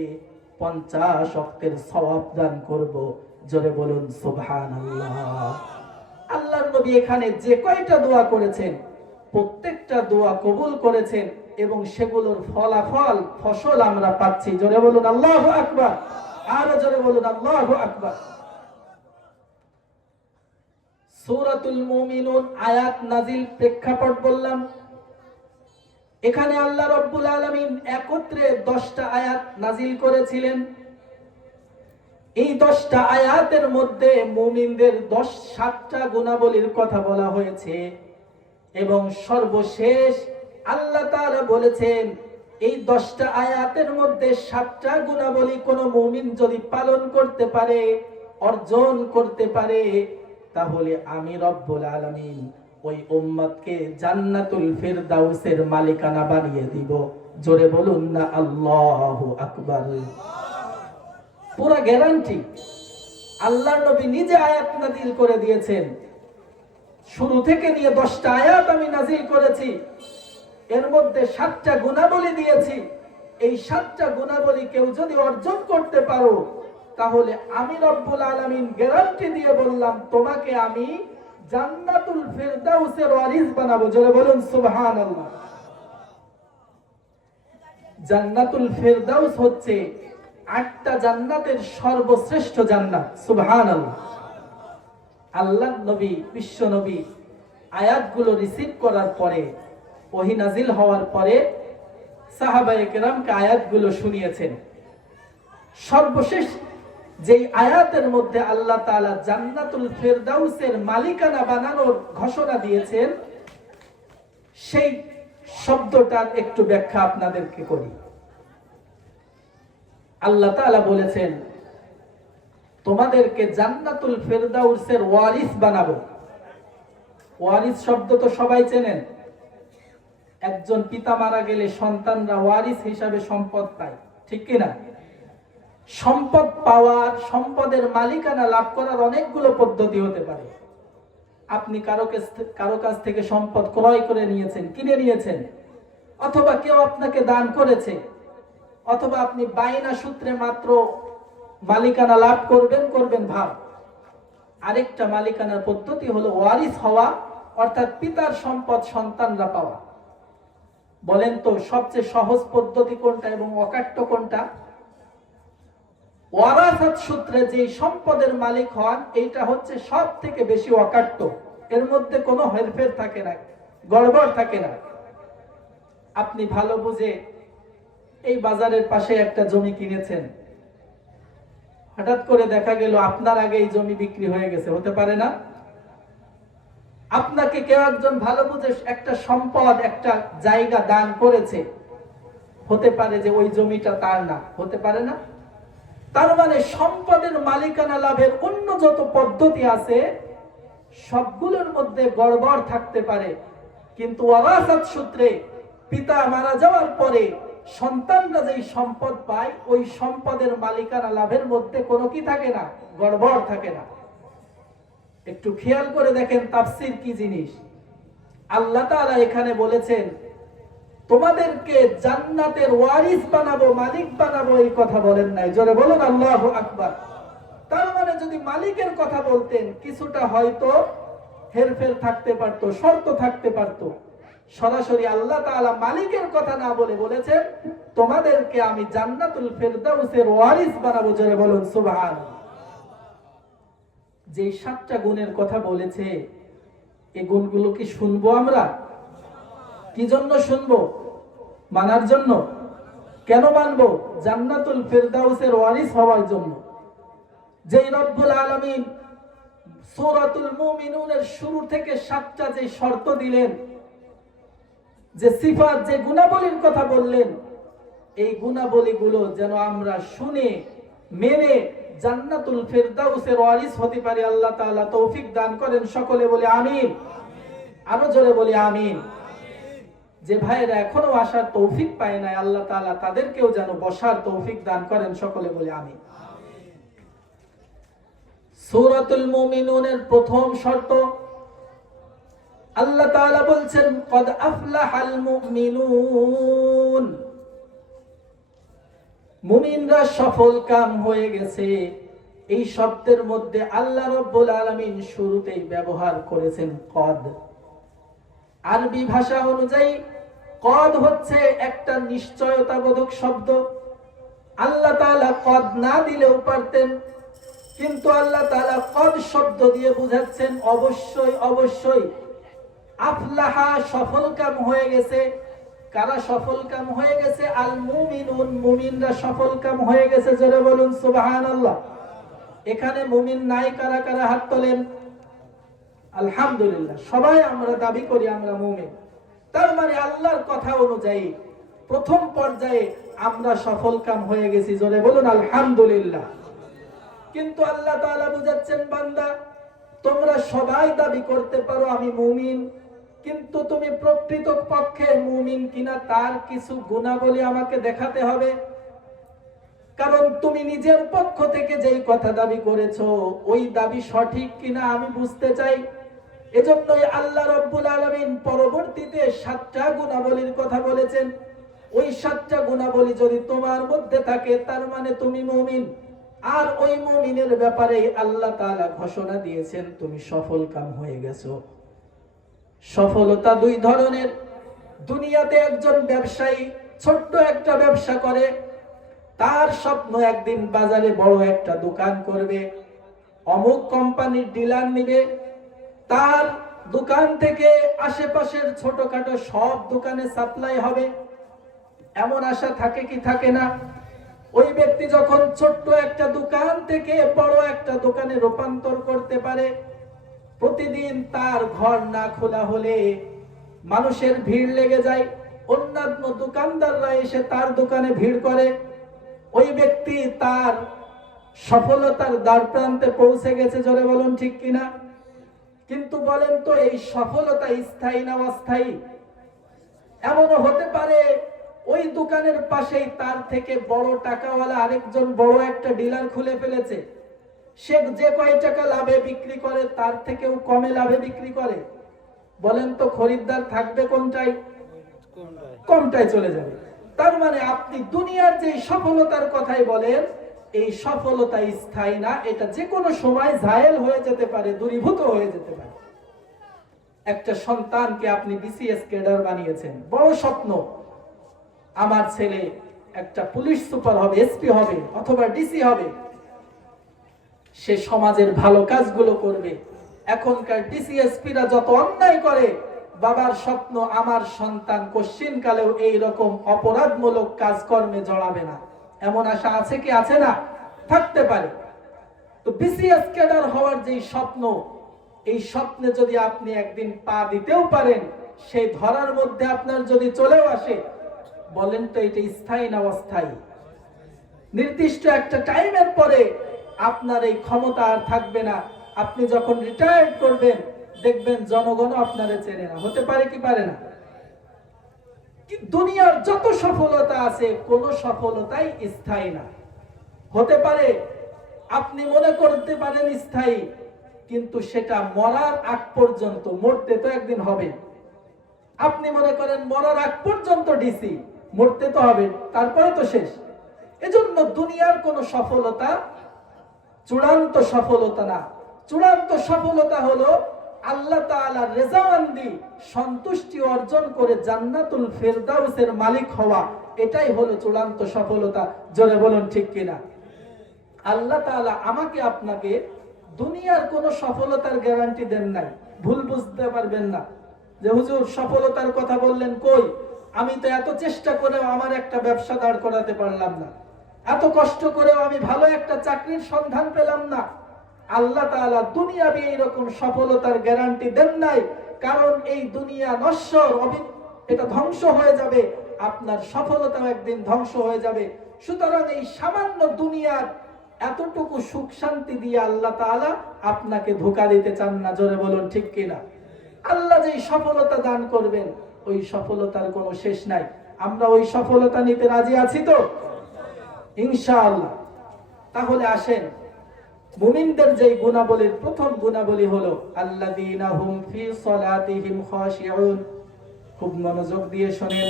50 ওয়াক্তের সওয়াব দান করব। জোরে বলুন সুবহানাল্লাহ। আল্লাহর নবী এখানে যে কয়টা দোয়া করেছেন, প্রত্যেকটা দোয়া কবুল করেছেন এবং সেগুলোর ফসল আমরা পাচ্ছি। জোরে বলুন আল্লাহু আকবার, আরো জোরে বলুন আল্লাহু আকবার। সূরাতুল মুমিনুন আয়াত নাজিল প্রেক্ষাপট বললাম। এখানে আল্লাহ রাব্বুল আলামিন একত্রে 10টা আয়াত নাজিল করেছিলেন। এই 10টা আয়াতের মধ্যে মুমিনদের 7টা গুণাবলীর কথা বলা হয়েছে এবং সর্বশেষ আল্লাহ তাআলা বলেছেন, এই 10টা আয়াতের মধ্যে 7টা গুণাবলী কোন মুমিন যদি পালন করতে পারে, অর্জন করতে পারে, তাহলে আমি রব্বুল আলামিন ওই উম্মতকে জান্নাতুল ফিরদাউসের মালিকানা বানিয়ে দিব। জোরে বলুন না আল্লাহু আকবার। পুরা গ্যারান্টি আল্লাহর নবী নিজে আয়াত নাযিল করে দিয়েছেন। শুরু থেকে নিয়ে 10টা আয়াত আমি নাযিল করেছি, এর মধ্যে 7টা গুণাবলী দিয়েছি। এই 7টা গুণাবলী কেউ যদি অর্জন করতে পারো, তাহলে আমি রব্বুল আলামিন গ্যারান্টি দিয়ে বললাম, তোমাকে আমি জান্নাতুল ফিরদাউসের ওয়ারিস বানাবো। জোরে বলুন সুবহানাল্লাহ। জান্নাতুল ফিরদাউস হচ্ছে 8টা জান্নাতের সর্বশ্রেষ্ঠ জান্নাত। সুবহানাল্লাহ। আল্লাহর নবী, বিশ্ব নবী আয়াতগুলো রিসিভ করার পরে, ওহী নাজিল হওয়ার পরে সাহাবায়ে কেরামকে আয়াতগুলো শুনিয়েছেন। সর্বশেষ যেই আয়াতের মধ্যে আল্লাহ তাআলা জান্নাতুল ফিরদাউসের মালিকানা বানানোর ঘোষণা দিয়েছেন, সেই শব্দটার একটু ব্যাখ্যা আপনাদেরকে করি। আল্লাহ তাআলা বলেছেন, তোমাদেরকে জান্নাতুল ফিরদাউসের ওয়ারিস বানাবো। ওয়ারিস শব্দ তো সবাই চেনেন। একজন পিতা মারা গেলে সন্তানরা ওয়ারিস হিসাবে সম্পদ পায়, ঠিক কিনা? সম্পদ পাওয়ার, সম্পদের মালিকানা লাভ করার অনেকগুলো পদ্ধতি হতে পারে। আপনি কারো কাছ থেকে সম্পদ ক্রয় করে নিয়েছেন, কিনে নিয়েছেন, অথবা কেউ আপনাকে দান করেছে, অথবা আপনি বাইনা সূত্রে মাত্র মালিকানা লাভ করবেন ভাব। আরেকটা মালিকানার পদ্ধতি হলো ওয়ারিস হওয়া, অর্থাৎ পিতার সম্পদ সন্তানরা পাওয়া। বলেন তো সবচেয়ে সহজ পদ্ধতি কোনটা এবং অকাট্য কোনটা? ওয়ারাসাত সূত্রে যে সম্পদের মালিক হন, এইটা হচ্ছে সব থেকে বেশি অকাট্য। এর মধ্যে কোনো হেরফের থাকে না, গড়বড় থাকে না। আপনি ভালো বুঝে এই বাজারের পাশে একটা জমি কিনেছেন, হঠাৎ করে দেখা গেল আপনার আগে এই জমি বিক্রি হয়ে গেছে, হতে পারে না? আপনাকে কেউ একজন ভালো বুঝে একটা সম্পদ, একটা জায়গা দান করেছে, হতে পারে যে ওই জমিটা তার না, হতে পারে না? তার মানে সম্পদের মালিকানা লাভের অন্য যত পদ্ধতি আছে সবগুলোর মধ্যে গড়বড় থাকতে পারে, কিন্তু ওয়ারাসাত সূত্রে পিতা মারা যাওয়ার পরে সন্তানরা যেই সম্পদ পায়, ওই সম্পদের মালিকানা লাভের মধ্যে কোনো কি থাকে না, গড়বড় থাকে না। একটু খেয়াল করে দেখেন তাফসীর কি জিনিস। আল্লাহ তাআলা এখানে বলেছেন, তোমাদেরকে জান্নাতের ওয়ারিস বানাবো, মালিক বানাবো, এই কথা বলেন নাই। জোরে বলুন আল্লাহু আকবার। তার মানে যদি মালিকের কথা বলতেন, কিছুটা হয়তো হেরফের থাকতে পারতো, শর্ত থাকতে পারতো। সরাসরি আল্লাহ তাআলা মালিকের কথা না বলে বলেছেন, তোমাদেরকে আমি জান্নাতুল ফিরদাউসের ওয়ারিস বানাবো। জোরে বলুন সুবহানাল্লাহ। যে 7টা গুণের কথা বলেছে, এই গুণগুলো কি শুনবো আমরা? কি জন্য শুনবো? মানার জন্য। কেন মানবো? জান্নাতুল ফেরদাউসের ওয়ারিস হওয়ার জন্য। যেই রব্বুল আলামিন সূরাতুল মুমিনুনের শুরু থেকে 7টা যে শর্ত দিলেন, যে সিফাত, যে গুণাবলীর কথা বললেন, এই গুণাবলীগুলো যেন আমরা শুনে মেনে জান্নাতুল ফেরদাউসের ওয়ারিস হতে পারি। আল্লাহ তাআলা তৌফিক দান করেন। সকলে বলি আমিন। আরো জোরে বলি আমিন। যে ভাইরা এখনো আসার তৌফিক পায় নাই, আল্লাহ তাআলা তাদেরকেও যেন বসার তৌফিক দান করেন। সকলে বলি আমিন। সূরাতুল মুমিনুনের প্রথম শর্ত, আল্লাহ তাআলা বলছেন কদ আফলাহাল মুমিনুন, মুমিনরা সফল কাম হয়ে গেছে। এই শব্দের মধ্যে আল্লাহ রাব্বুল আলামিন শুরুতেই ব্যবহার করেছেন কদ। আরবি ভাষা অনুযায়ী কদ হচ্ছে একটা নিশ্চয়তাবোধক শব্দ। আল্লাহ তাআলা কদ না দিলেও পারতেন, কিন্তু আল্লাহ তাআলা কদ শব্দ দিয়ে বুঝাচ্ছেন অবশ্যই অবশ্যই। আফলাহা সফল কাম হয়ে গেছে। কারা সফল কাম হয়ে গেছে? আল মুমিনুন, মুমিনরা সফল কাম হয়ে গেছে। জোরে বলুন সুবহানাল্লাহ। এখানে মুমিন নাই, কারা কারা হাত তোলেন? আলহামদুলিল্লাহ, সবাই আমরা দাবি করি আমরা মুমিন। তার মানে আল্লাহর কথা অনুযায়ী প্রথম পর্যায়ে আমরা সফল কাম হয়ে গেছি। জোরে বলুন আলহামদুলিল্লাহ। কিন্তু আল্লাহ তাআলা বুঝাচ্ছেন, বান্দা তোমরা সবাই দাবি করতে পারো আমি মুমিন, কিন্তু তুমি প্রকৃত পক্ষে মুমিন কিনা তার কিছু গুণাবলী আমাকে দেখাতে হবে। কারণ তুমি নিজের পক্ষ থেকে যেই কথা দাবি করেছো, ওই দাবি সঠিক কিনা আমি বুঝতে চাই। এজন্যই আল্লাহ রাব্বুল আলামিন পরবর্তীতে 7টা গুণাবলীর কথা বলেছেন। ওই 7টা গুণাবলী যদি তোমার মধ্যে থাকে, তার মানে তুমি মুমিন। আর ওই মুমিনের ব্যাপারে আল্লাহ তাআলা ঘোষণা দিয়েছেন তুমি সফল কাম হয়ে গেছো। সফলতা দুই ধরনের। দুনিয়াতে একজন ব্যবসায়ী ছোট্ট একটা ব্যবসা করে, তার স্বপ্ন একদিন বাজারে বড় একটা দোকান করবে, অমুক কোম্পানির ডিলার নিবে, তার দোকান থেকে আশেপাশের ছোটখাটো সব দোকানে সাপ্লাই হবে। এমন আশা থাকে কি থাকে না? ওই ব্যক্তি যখন ছোট্ট একটা দোকান থেকে বড় একটা দোকানে রূপান্তর করতে পারে, প্রতিদিন তার ঘর না খোলা হলে মানুষের ভিড় লেগে যায়, অন্যান্য দোকানদাররা এসে তার দোকানে ভিড় করে। ওই ব্যক্তি তার সফলতার দ্বার প্রান্তে পৌঁছে গেছে। জোরে বলুন ঠিক কিনা? কিন্তু বলেন তো, এই সফলতা স্থায়ী না অস্থায়ী? এমনও হতে পারে ওই দোকানের পাশেই তার থেকে বড় টাকাওয়ালা আরেকজন বড় একটা ডিলার খুলে ফেলেছে। সে যে কয় টাকা লাভে বিক্রি করে তার থেকেও কমে লাভে বিক্রি করে। বলেন তো খরিদ্দার থাকবে কোনটাই? কমটাই চলে যাবে। তার মানে আপনি দুনিয়ার যে সফলতার কথাই বলেন, এই সফলতা স্থায়ী না। এটা যে কোনো সময় জায়েল হয়ে যেতে পারে, দূরীভূত হয়ে যেতে পারে। একটা সন্তানকে আপনি বিসিএস ক্যাডার বানিয়েছেন, বড় স্বপ্ন, আমার ছেলে একটা পুলিশ সুপার হবে, এসপি হবে অথবা ডিসি হবে, সে সমাজের ভালো কাজগুলো করবে। এখনকার ডিসি এসপিরা যত অন্যায় করে, বাবার স্বপ্ন আমার সন্তান কোশ্চিন কালেও এই রকম অপরাধমূলক কাজকর্মে জড়াবে না। এমন আশা আছে কি আছে না? থাকতে পারে। তো বিসিএস ক্যাডার হওয়ার যে স্বপ্ন, এই স্বপ্নে যদি আপনি একদিন পা দিতেও পারেন, সেই ধরার মধ্যে আপনার যদি চলেও আসে, বলেন তো এটা স্থায়ী না অস্থায়ী? নির্দিষ্ট একটা টাইমের পরে আপনার এই ক্ষমতা আর থাকবে না। আপনি যখন রিটায়ার্ড করবেন, দেখবেন জনগণ আপনারে চেনে না। হতে পারে কি পারে না? দুনিয়ার যত সফলতা আছে, কোন সফলতাই স্থায়ী না। হতে পারে আপনি মনে করতে পারেন স্থায়ী, কিন্তু সেটা মরার আগ পর্যন্ত, মরতে তো একদিন হবে। আপনি মনে করেন মরার আগ পর্যন্ত ডিসি, মরতে তো হবে, তারপরে তো শেষ। এজন্য দুনিয়ার কোন সফলতা চূড়ান্ত সফলতা না। চূড়ান্ত সফলতা হলো আল্লাহ তাআলার রেজামন্দি, সন্তুষ্টি অর্জন করে জান্নাতুল ফেরদাউসের মালিক হওয়া। এটাই হলো চূড়ান্ত সফলতা। জোরে বলুন ঠিক কিনা? আল্লাহ তাআলা আমাকে আপনাকে দুনিয়ার কোনো সফলতার গ্যারান্টি দেন নাই। ভুল বুঝতে পারবেন না যে হুজুর সফলতার কথা বললেন, কই আমি তো এত চেষ্টা করেও আমার একটা ব্যবসা দাঁড় করাতে পারলাম না, এত কষ্ট করেও আমি ভালো একটা চাকরির সন্ধান পেলাম না। আল্লাহ তাআলা দুনিয়াবি এইরকম সফলতার গ্যারান্টি দেন নাই, কারণ এই দুনিয়া নশ্বর, এটা ধ্বংস হয়ে যাবে, আপনার সফলতাও একদিন ধ্বংস হয়ে যাবে। সুতরাং এই সামান্য দুনিয়ার এতটুকু সুখ শান্তি দিয়ে আল্লাহ তাআলা আপনাকে ধোঁকা দিতে চান না। জোরে বলুন ঠিক কিনা? আল্লাহ যেই সফলতা দান করবেন ওই সফলতার কোনো শেষ নাই। আমরা ওই সফলতা নিতে রাজি আছি তো ইনশাআল্লাহ। তাহলে আসেন, মুমিনদের যেই গুণাবলীর প্রথম গুণাবলী হলো আল্লাযীনা হুম ফি সালাতিহিম খাশিউন। খুব মনোযোগ দিয়ে শুনেন।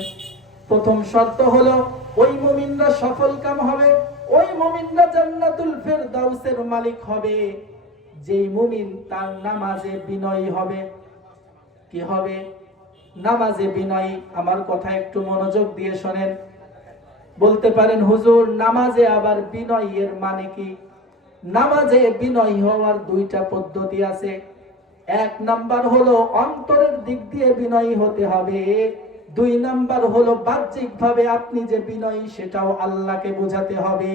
প্রথম শর্ত হলো ওই মুমিনরা সফলকাম হবে, ওই মুমিনরা জান্নাতুল ফেরদাউসের মালিক হবে যেই মুমিন তার নামাজে বিনয়ী হবে। কি হবে? নামাজে বিনয়ী। আমার কথা একটু মনোযোগ দিয়ে শুনেন। বলতে পারেন হুজুর নামাজে আবার বিনয়ের মানে কি? নামাজে বিনয়ী হওয়ার দুইটা পদ্ধতি আছে। এক নাম্বার হলো অন্তরের দিক দিয়ে বিনয়ী হতে হবে, দুই নাম্বার হলো বাহ্যিক ভাবে আপনি যে বিনয়ী সেটাও আল্লাহকে বোঝাতে হবে।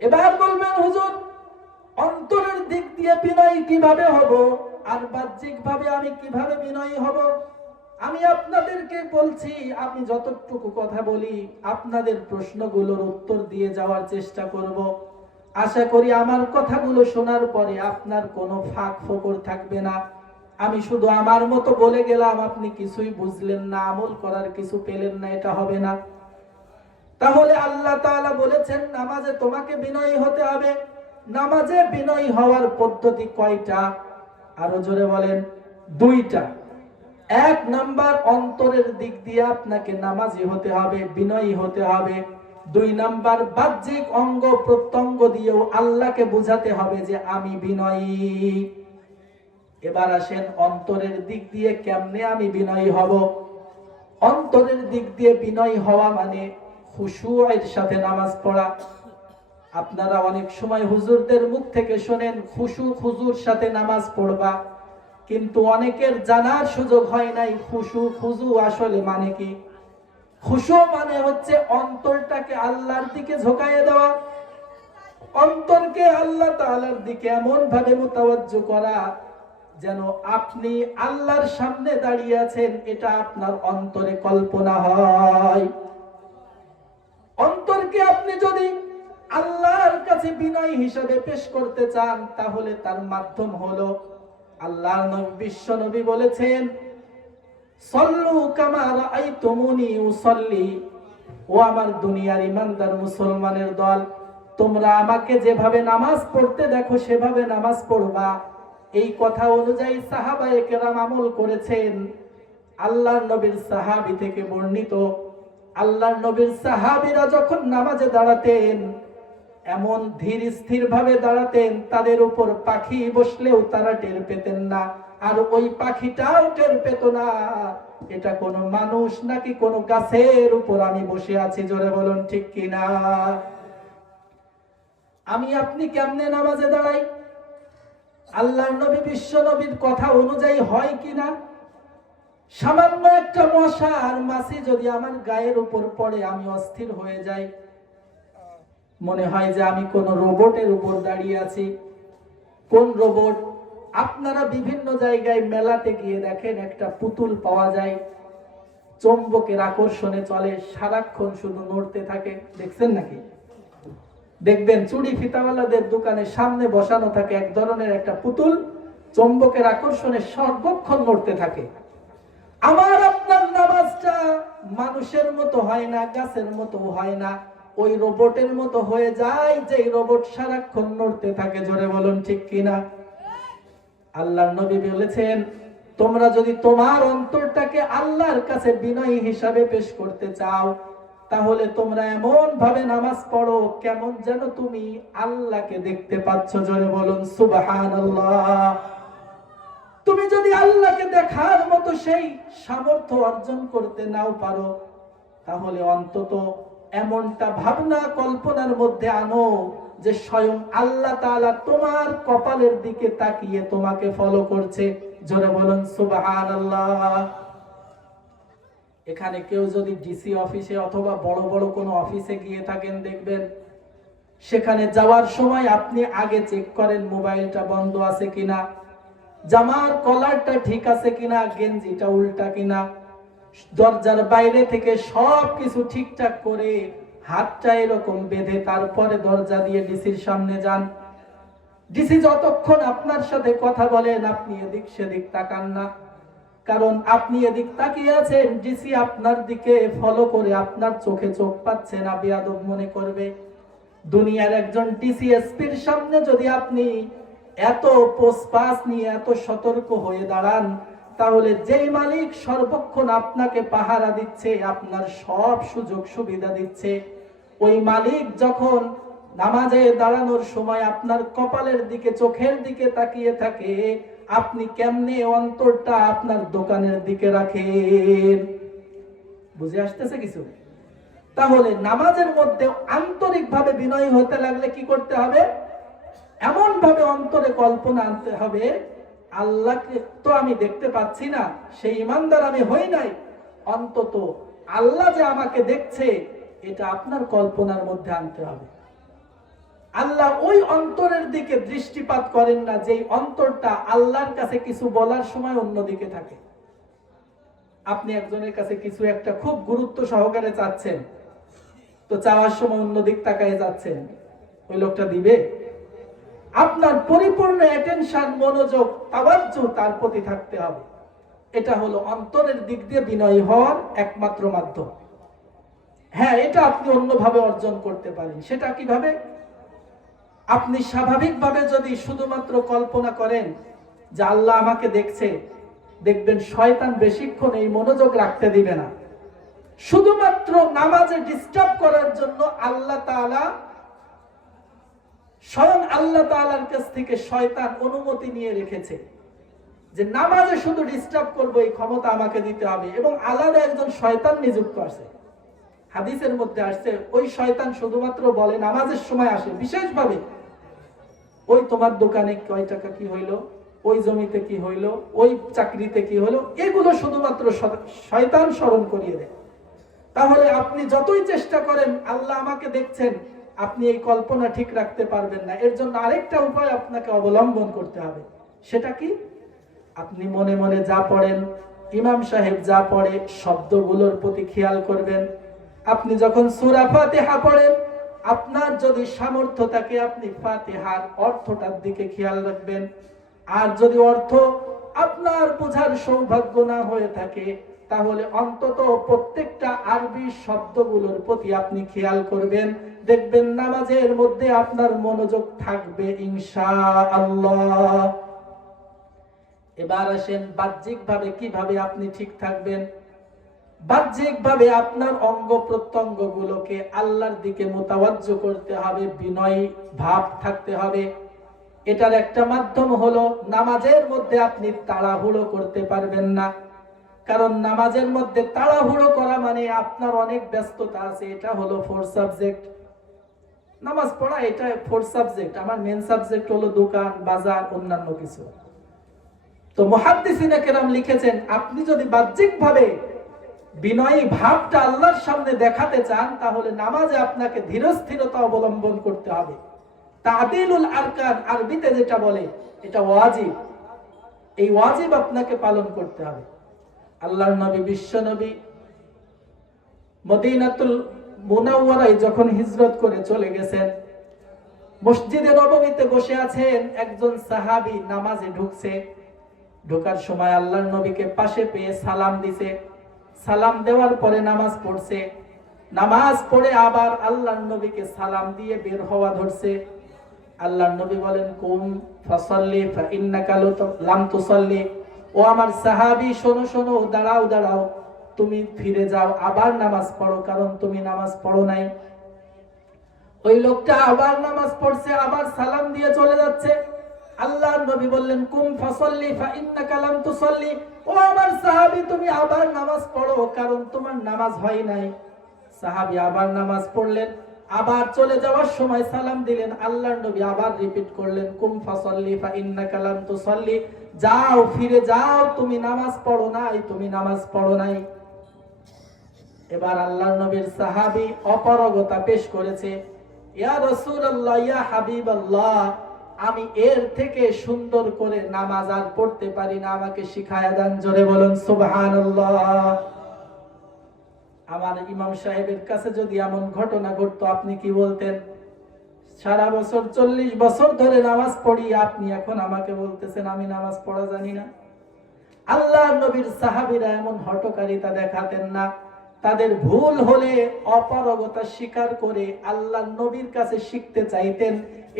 এবার বলবেন হুজুর অন্তরের দিক দিয়ে বিনয়ী কিভাবে হব আর বাহ্যিক ভাবে আমি কিভাবে বিনয়ী হব? আমি আপনাদেরকে বলছি, আমি যতটুকু কথা বলি আপনাদের প্রশ্নগুলোর উত্তর দিয়ে যাওয়ার চেষ্টা করব। আশা করি আমার কথাগুলো শোনার পরে আপনার কোনো ফাঁক ফোকর থাকবে না। আমি শুধু আমার মতো বলে গেলাম, আপনি কিছুই বুঝলেন না, আমল করার কিছু পেলেন না, এটা হবে না। তাহলে আল্লাহ তাআলা বলেছেন নামাজে তোমাকে বিনয়ী হতে হবে। নামাজে বিনয়ী হওয়ার পদ্ধতি কয়টা? আরো জোরে বলেন। দুইটা। এক নাম্বার অন্তরের দিক দিয়ে আপনাকে নামাজি হতে হবে, বিনয়ী হতে হবে। দুই নাম্বার বাহ্যিক অঙ্গ প্রত্যঙ্গ দিয়েও আল্লাহকে বোঝাতে হবে যে আমি বিনয়ী। এবার আসেন অন্তরের দিক দিয়ে কেমনে আমি বিনয়ী হব? অন্তরের দিক দিয়ে বিনয়ী হওয়া মানে খুশুয়ের সাথে নামাজ পড়া। আপনারা অনেক সময় হুজুরদের মুখ থেকে শোনেন খুশু খুজুর সাথে নামাজ পড়বা, কিন্তু অনেকের জানার সুযোগ হয় নাই খুশু খুজু আসলে মানে কি। খুশু মানে হচ্ছে অন্তরটাকে আল্লাহর দিকে ঝোঁকায়ে দেওয়া, অন্তরকে আল্লাহ তাআলার দিকে এমন ভাবে মুতাওয়াজ্জু করা যেন আপনি আল্লাহর সামনে দাঁড়িয়ে আছেন, এটা আপনার অন্তরে কল্পনা হয়। অন্তরকে আপনি যদি আল্লাহর কাছে বিনয়ী হিসেবে পেশ করতে চান তাহলে তার মাধ্যম হলো আল্লাহর নবী বিশ্ব নবী বলেছেন সল্লু কামা রাআইতুমুনি উসাল্লি। ও আমার দুনিয়ার ইমানদার মুসলমানের দল, তোমরা আমাকে যেভাবে নামাজ পড়তে দেখো সেভাবে নামাজ পড়বা। এই কথা অনুযায়ী সাহাবায়ে কেরাম আমল করেছেন। আল্লাহর নবীর সাহাবী থেকে বর্ণিত, আল্লাহর নবীর সাহাবীরা যখন নামাজে দাঁড়াতেন এমন ধীর স্থির ভাবে দাঁড়াতেন তাদের উপর পাখি বসলেও তারা টের পেতেন না, আর ওই পাখিটাও টের পেত না এটা কোনো মানুষ নাকি কোনো গাছের উপর আমি বসে আছি। জোরে বলুন ঠিক কিনা? আমি আপনি কেমনে নামাজে দাঁড়াই? আল্লাহর নবী বিশ্ব নবীর কথা অনুযায়ী হয় কিনা? সামান্য একটা মশা আর মাছি যদি আমার গায়ের উপর পড়ে আমি অস্থির হয়ে যাই, মনে হয় যে আমি কোন রোবটের উপর দাঁড়িয়ে আছি। কোন রোবট? আপনারা বিভিন্ন জায়গায় মেলাতে গিয়ে দেখেন একটা পুতুল পাওয়া যায়, চুম্বকের আকর্ষণে চলে, সারাক্ষণ শুধু নড়তে থাকে, দেখছেন নাকি? দেখবেন চুড়ি ফিতাওয়ালাদের দোকানের সামনে বসানো থাকে এক ধরনের একটা পুতুল, চুম্বকের আকর্ষণে সর্বক্ষণ নড়তে থাকে। আমার আপনার নামাজটা মানুষের মতো হয় না, গাছের মতো হয় না, ওই রোবটের মতো হয়ে যায় যে রোবট সারাক্ষণ নড়তে থাকে। জোরে বলুন ঠিক কিনা? আল্লাহর নবী বলেছেন তোমরা যদি তোমার অন্তরটাকে আল্লাহর কাছে বিনয়ী হিসাবে পেশ করতে চাও তাহলে তোমরা এমন ভাবে নামাজ পড়ো কেমন যেন তুমি আল্লাহকে দেখতে পাচ্ছ। জোরে বলুন সুবহানাল্লাহ। তুমি যদি আল্লাহকে দেখার মতো সেই সামর্থ্য অর্জন করতে নাও পারো তাহলে অন্তত এমনটা ভাবনা কল্পনার মধ্যে আনো যে স্বয়ং আল্লাহ তাআলা তোমার কপালের দিকে তাকিয়ে তোমাকে ফলো করছে। জোরে বলুন সুবহানাল্লাহ। এখানে কেউ যদি ডিসি অফিসে অথবা বড় বড় কোনো অফিসে গিয়ে থাকেন, দেখবেন সেখানে যাওয়ার সময় আপনি আগে চেক করেন মোবাইলটা বন্ধ আছে কিনা, জামার কলারটা ঠিক আছে কিনা, গেঞ্জিটা উল্টা কিনা। দরজার বাইরে থেকে সবকিছু ঠিকঠাক করে হাতটা এরকম বেঁধে তারপরে দরজা দিয়ে ডিসির সামনে যান। ডিসি যতক্ষণ আপনার সাথে কথা বলেন আপনি এদিক সেদিক তাকান না, কারণ আপনি এদিক তাকিয়ে আছেন, ডিসি আপনার দিকে ফলো করে আপনার চোখে চোখ পাচ্ছে না, বেয়াদব মনে করবে। দুনিয়ার একজন ডিসিএসপির সামনে যদি আপনি এত পোসপাস নিয়ে এত সতর্ক হয়ে দাঁড়ান, তাহলে যেই মালিক সর্বক্ষণ আপনাকে পাহারা দিচ্ছে, আপনার সব সুযোগ সুবিধা দিচ্ছে, ওই মালিক যখন নামাজে দাঁড়ানোর সময় আপনার কপালের দিকে চোখের দিকে তাকিয়ে থাকে, আপনি কেমনে অন্তরটা আপনার দোকানের দিকে রাখেন? বুঝে আসতেছে কিছু? তাহলে নামাজের মধ্যে আন্তরিকভাবে বিনয়ী হতে লাগলে কি করতে হবে? এমন ভাবে অন্তরে কল্পনা আনতে হবে, আল্লাহকে তো আমি দেখতে পাচ্ছি না, সেই ইমানদার আমি হই নাই, অন্তত আল্লাহ যে আমাকে দেখছে এটা আপনার কল্পনার মধ্যে আনতে হবে। আল্লাহ ওই অন্তরের দিকে দৃষ্টিপাত করেন না যেই অন্তরটা আল্লাহর কাছে কিছু বলার সময় অন্যদিকে থাকে। আপনি একজনের কাছে কিছু একটা খুব গুরুত্ব সহকারে চাচ্ছেন, তো চাওয়ার সময় অন্যদিক তাকায় যাচ্ছেন, ওই লোকটা দিবে? আপনার পরিপূর্ণ অ্যাটেনশন, মনোযোগ, তাওয়াজ্জু তার প্রতি থাকতে হবে। এটা হলো অন্তরের দিক দিয়ে বিনয়ী হওয়ার একমাত্র মাধ্যম। হ্যাঁ, এটা আপনি অন্যভাবে অর্জন করতে পারেন। সেটা কিভাবে? আপনি স্বাভাবিকভাবে যদি শুধুমাত্র কল্পনা করেন যে আল্লাহ আমাকে দেখছে, দেখবেন শয়তান বেশিক্ষণ এই মনোযোগ রাখতে দিবে না। শুধুমাত্র নামাজে ডিস্টার্ব করার জন্য আল্লাহ তাআলা, স্বয়ং আল্লাহ তাআলার কাছ থেকে শয়তান অনুমতি নিয়ে রেখেছে যে নামাজে শুধু ডিস্টার্ব করবো, এই ক্ষমতা আমাকে দিতে হবে, এবং আলাদা একজন শয়তান নিযুক্ত আছে। হাদিসের মধ্যে আসছে ওই শয়তান শুধুমাত্র বলে নামাজের সময় আসে বিশেষভাবে, ওই তোমার দোকানে কয় টাকা কি হইলো, ওই জমিতে কি হইলো, ওই চাকরিতে কি হলো, এগুলো শুধুমাত্র শয়তান স্মরণ করিয়ে দেয়। তাহলে আপনি যতই চেষ্টা করেন আল্লাহ আমাকে দেখছেন, আপনি এই কল্পনা ঠিক রাখতে পারবেন না। এর জন্য আরেকটা উপায় আপনাকে অবলম্বন করতে হবে। সেটা কি? আপনি মনে মনে যা পড়েন, ইমাম সাহেব যা পড়ে, শব্দগুলোর প্রতি খেয়াল করবেন। আপনি যখন সূরা ফাতিহা পড়েন, আপনার যদি সামর্থ্য থাকে আপনি ফাতিহার অর্থটার দিকে খেয়াল রাখবেন। আর যদি অর্থ আপনার বোঝার সৌভাগ্য না হয়ে থাকে, তাহলে অন্তত প্রত্যেকটা আরবি শব্দগুলোর প্রতি আপনি খেয়াল করবেন। দেখবেন নামাজের মধ্যে আপনার মনোযোগ থাকবে ইনশাআল্লাহ। এবার আসেন বাহ্যিকভাবে কিভাবে আপনি ঠিক থাকবেন। বাহ্যিকভাবে আপনার অঙ্গ প্রত্যঙ্গ গুলোকে আল্লাহর দিকে মোতাওয়াজ্জু করতে হবে, বিনয়ী ভাব থাকতে হবে। এটার একটা মাধ্যম হলো নামাজের মধ্যে আপনি তাড়াহুড়ো করতে পারবেন না, কারণ নামাজের মধ্যে তাড়াহুড়ো করা মানে আপনার অনেক ব্যস্ততা আছে। এটা হলো 4 সাবজেক্ট। নামাজ পড়া এটা 4 সাবজেক্ট। আমার মেন সাবজেক্ট হলো দোকান, বাজার, অন্যান্য কিছু। তো মুহাদ্দিসিনে কেরাম লিখেছেন, আপনি যদি বাহ্যিকভাবে বিনয়ী ভাবটা আল্লাহর সামনে দেখাতে চান, তাহলে নামাজে আপনাকে ধীরস্থিরতা অবলম্বন করতে হবে। তা'দিলুল আরকান আরবিতে যেটা বলে, এটা ওয়াজিব। এই ওয়াজিব আপনাকে পালন করতে হবে। আল্লাহর নবী, বিশ্ব নবী মদিনাতুল মুনাওয়ারায় যখন হিজরত করে চলে গেছেন, মসজিদে নববীতে বসে আছেন, একজন সাহাবী নামাজে ঢুকছে। ঢোকার সময় আল্লাহর নবীকে পাশে পেয়ে সালাম দিছে। সালাম দেওয়ার পরে নামাজ পড়ছে। নামাজ পড়ে আবার আল্লাহর নবীকে সালাম দিয়ে বের হওয়া ধরছে। আল্লাহর নবী বলেন, কুম ফাসাল্লি ফাইন্নাকা লাম তুসাল্লি। ও আমার সাহাবী, শোনো শোনো, দাঁড়াও দাঁড়াও, তুমি ফিরে যাও, আবার নামাজ পড়ো, কারণ তুমি নামাজ পড়ো নাই। ওই লোকটা আবার নামাজ পড়ছে, আবার সালাম দিয়ে চলে যাচ্ছে। আল্লাহর নবী বললেন, কুম ফাসাল্লি ফাইন্নাকা লাম তুসাল্লি। ও আমার সাহাবী, তুমি আবার নামাজ পড়ো, কারণ তোমার নামাজ হয় নাই। সাহাবী আবার নামাজ পড়লেন, আবার চলে যাওয়ার সময় সালাম দিলেন, আল্লাহর নবী আবার রিপিট করলেন, কুম ফাসাল্লি ফা ইন্নাকা লাম তুসাল্লি, যাও ফিরে যাও, তুমি নামাজ পড়ো নাই, তুমি নামাজ পড়ো নাই। এবার আল্লাহর নবীর সাহাবী অপারগতা পেশ করেছে, ইয়া রাসূলুল্লাহ, ইয়া হাবিবাল্লাহ, আমি এর থেকে সুন্দর করে নামাজ আর পড়তে পারি না, আমাকে শিখায়া দেন। জোরে বলুন সুবহানাল্লাহ। আমার ইমাম সাহেবের কাছে যদি এমন ঘটনা ঘটতো, আপনি কি বলতেন? সারা বছর 40 বছর ধরে নামাজ পড়ি, আপনি এখন আমাকে বলতেছেন আমি নামাজ পড়া জানি না। আল্লাহর নবীর সাহাবীরা এমন হঠকারিতা দেখাতেন না। তাদের ভুল হলে অপারগতা স্বীকার করে আল্লাহর নবীর কাছে শিখতে চাইতেন।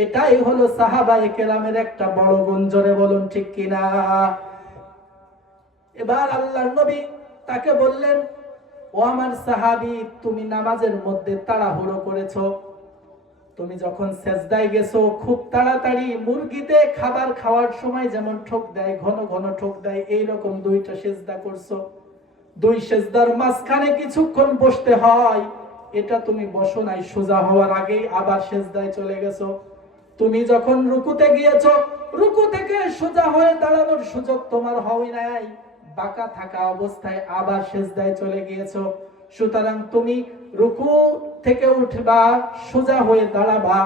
এটাই হলো সাহাবায়ে কেরামের একটা বড় গুণ। জোরে বলুন ঠিক কিনা? এবার আল্লাহর নবী তাকে বললেন, ও আমার সাহাবী, তুমি নামাজের মধ্যে তাড়াহুড়ো করেছো। তুমি যখন সেজদায় গেছো খুব তাড়াতাড়ি, মুরগিতে খাবার খাওয়ার সময় যেমন ঠোক দেয়, ঘন ঘন ঠোক দেয়, এইরকম দুইটা সেজদা করছো। দুই সেজদার মাঝখানে কিছুক্ষণ বসতে হয়, এটা তুমি বসো নাই, সোজা হওয়ার আগেই আবার সেজদায় চলে গেছো। তুমি যখন রুকুতে গিয়েছো, রুকু থেকে সোজা হয়ে দাঁড়ানোর সুযোগ তোমার হয় নাই, বাঁকা থাকা অবস্থায় আবার সেজদায় চলে গিয়েছো। সুতরাং তুমি রুকু থেকে উঠবা, সোজা হয়ে দাঁড়াবা,